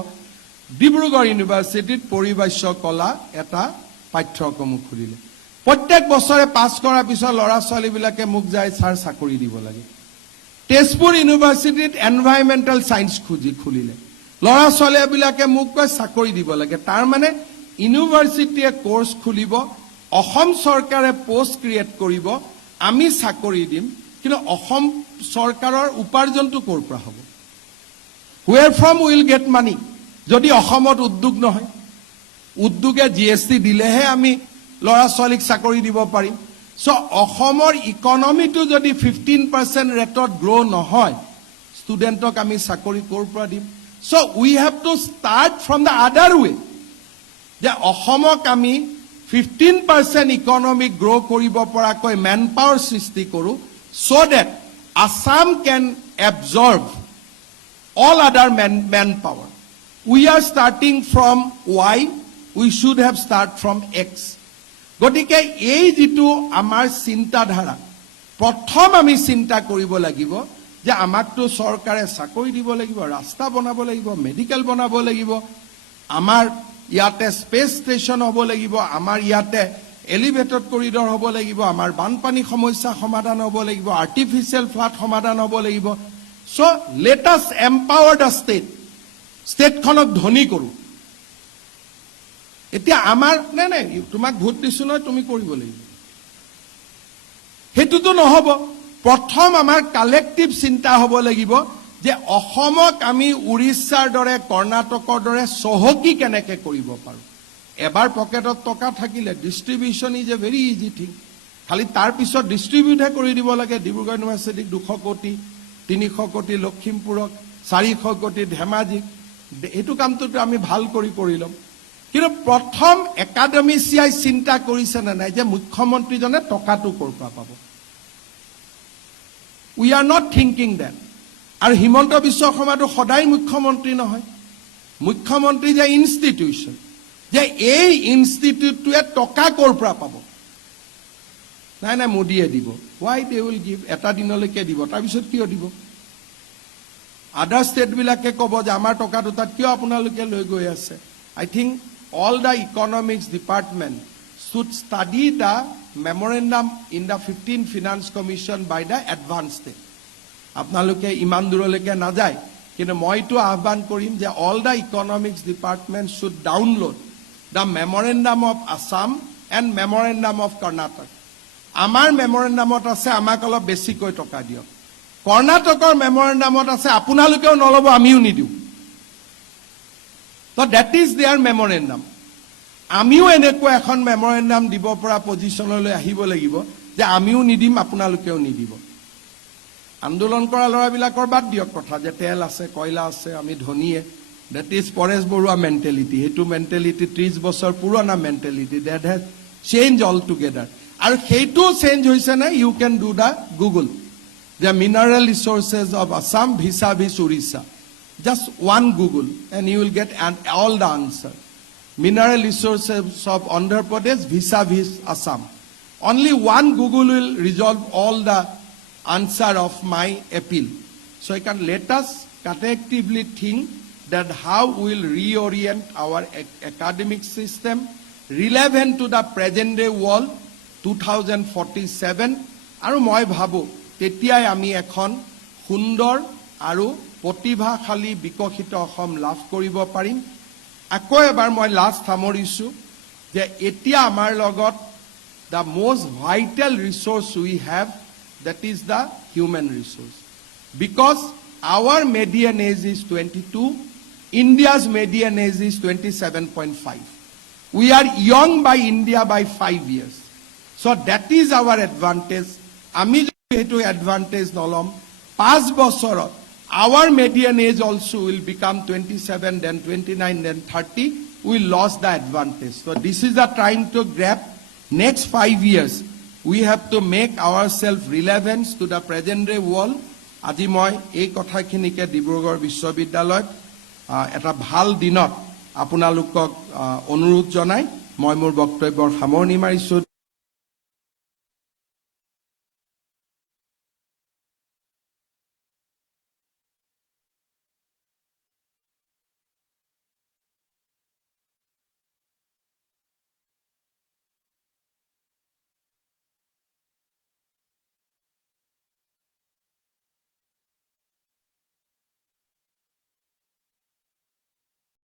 ডিব্ৰুগড় ইউনিভাৰ্চিটিত পৰিভাষ্য কলা এটা পাঠ্যক্ৰম খুলিলে। প্ৰত্যেক বছৰে পাছ কৰাৰ পিছত ল'ৰা ছোৱালীবিলাকে মোক যায়, ছাৰ চাকৰি দিব লাগে। তেজপুৰ ইউনিভাৰ্চিটিত এনভাইৰনমেণ্টেল ছায়েন্স খুলিলে, ল'ৰা ছোৱালীবিলাকে মোক কয় চাকৰি দিব লাগে। তাৰ মানে ইউনিভাৰ্চিটিয়ে কোৰ্চ খুলিব, অসম চৰকাৰে পোষ্ট ক্ৰিয়েট কৰিব, আমি চাকৰি দিম, কিন্তু অসম চৰকাৰৰ উপাৰ্জনটো ক'ৰ পৰা হ'ব? Where from will get money? যদি অসমত উদ্যোগ নহয়, উদ্যোগে GST দিলেহে আমি ল'ৰা ছোৱালীক চাকৰি দিব পাৰিম। চ' অসমৰ ইকনমিটো যদি 15% ৰেটত গ্ৰ' নহয়, ষ্টুডেণ্টক আমি চাকৰি ক'ৰ পৰা দিম? So' we have to start from the other way, যে অসমক আমি 15% ইকনমিক গ্ৰ' কৰিব পৰাকৈ মেন পাৱাৰ সৃষ্টি কৰোঁ, so that Assam can absorb all other manpower. We are starting from Y, we should have started from X. গতিকে এই যেটো আমাৰ চিন্তাধাৰা, প্ৰথম আমি চিন্তা কৰিব লাগিব যে আমাকতো চৰকাৰে চাকৰি দিব লাগিব, ৰাস্তা বনাব লাগিব, মেডিকেল বনাব লাগিব, আমাৰ ইয়াতে স্পেচ ষ্টেচন হ'ব লাগিব, আমাৰ ইয়াতে এলিভেটেড কৰিডৰ হ'ব লাগিব, আমাৰ বানপানী সমস্যা সমাধান হ'ব লাগিব, আৰ্টিফিচিয়েল ফ্লাড সমাধান হ'ব লাগিব। So let us empower the ষ্টেটখনক ধনী কৰোঁ। এতিয়া আমাৰ নাই তোমাক ভোট দিছো নহয়, তুমি কৰিব লাগিব, সেইটোতো নহ'ব। প্ৰথম আমাৰ কালেক্টিভ চিন্তা হ'ব লাগিব যে অসমক আমি উৰিষ্যাৰ দৰে কৰ্ণাটকৰ দৰে চহকী কেনেকৈ কৰিব পাৰোঁ। এবাৰ পকেটত টকা থাকিলে distribution is a very easy thing, খালি তাৰপিছত ডিষ্ট্ৰিবিউটহে কৰি দিব লাগে। ডিব্ৰুগড় ইউনিভাৰ্চিটিক 200 কোটি, 300 কোটি লখিমপুৰক, 400 কোটি ধেমাজিক, এইটো কামটোতো আমি ভাল কৰি ল'ম। কিন্তু প্ৰথম একাডেমিচিয়াই চিন্তা কৰিছেনে নাই যে মুখ্যমন্ত্ৰীজনে টকাটো ক'ৰ পৰা পাব। We are not thinking that. আৰু হিমন্ত বিশ্ব শৰ্মাটো সদায় মুখ্যমন্ত্ৰী নহয়, মুখ্যমন্ত্ৰী যে ইনষ্টিটিউশ্যন, যে এই ইনষ্টিটিউটটোৱে টকা ক'ৰ পৰা পাব। নাই মোদীয়ে দিব। হোৱাই দে উইল গিভ, এটা দিনলৈকে দিব, তাৰপিছত কিয় দিব। আদাৰ ষ্টেটবিলাকে ক'ব যে আমাৰ টকাটো তাত কিয় আপোনালোকে লৈ গৈ আছে। আই think all the economics department should study the memorandum in the 15th Finance Commission by the advanced state. আপোনালোকে ইমান দূৰলৈকে নাযায়, কিন্তু মইতো আহ্বান কৰিম যে all the economics department should download the memorandum of Assam and memorandum of Karnataka. আমাৰ মেমৰেণ্ডামত আছে আমাক অলপ বেছিকৈ টকা দিয়ক, কৰ্ণাটকৰ মেমৰেণ্ডামত আছে আপোনালোকেও নল'ব আমিও নিদিওঁ। So that is their memorandum. আমিও এনেকুৱা এখন মেমৰেণ্ডাম দিব পৰা পজিশ্যনলৈ আহিব লাগিব যে আমিও নিদিম আপোনালোকেও নিদিব। আন্দোলন কৰা ল'ৰাবিলাকৰ বাদ দিয়ক কথা যে তেল আছে, কয়লা আছে, আমি ধনীয়ে। That is Paresh Baruah mentality. সেইটো মেণ্টেলিটি 30 বছৰ পুৰণা mentality. That has change altogether. আৰু সেইটো চেঞ্জ হৈছে নে, you can do the Google, the mineral resources of Assam vis Orissa. Just one Google and you will get all the answer. Mineral resources of Andhra Pradesh vis-a-vis Assam. Only one Google will resolve all the answer of my appeal. So I can let us collectively think that how we will reorient our academic system relevant to the present day world 2047. আৰু মই ভাবো তেতিয়াই আমি এখন সুন্দৰ আৰু প্ৰতিভাশালী বিকশিত অসম লাভ কৰিব পাৰিম। আকৌ এবাৰ মই লাষ্ট সামৰিছো যে এতিয়া আমাৰ লগত the most vital resource we have, that is the human resource. Because our median age is 22, India's median age is 27.5. We are young by India by 5 years. So that is our advantage. আমি যদি এইটো advantage নলম, 5 বছৰত our median age also will become 27, then 29, then 30. We lost the advantage. So this is the time to grab. Next 5 years, we have to make ourselves relevant to the present day world. আজি মই এই কথাখিনিকে ডিব্ৰুগড় বিশ্ববিদ্যালয়ত এটা ভাল দিনত আপোনালোকক অনুৰোধ জনাই মই মোৰ বক্তব্যৰ সামৰণি মাৰিছোঁ।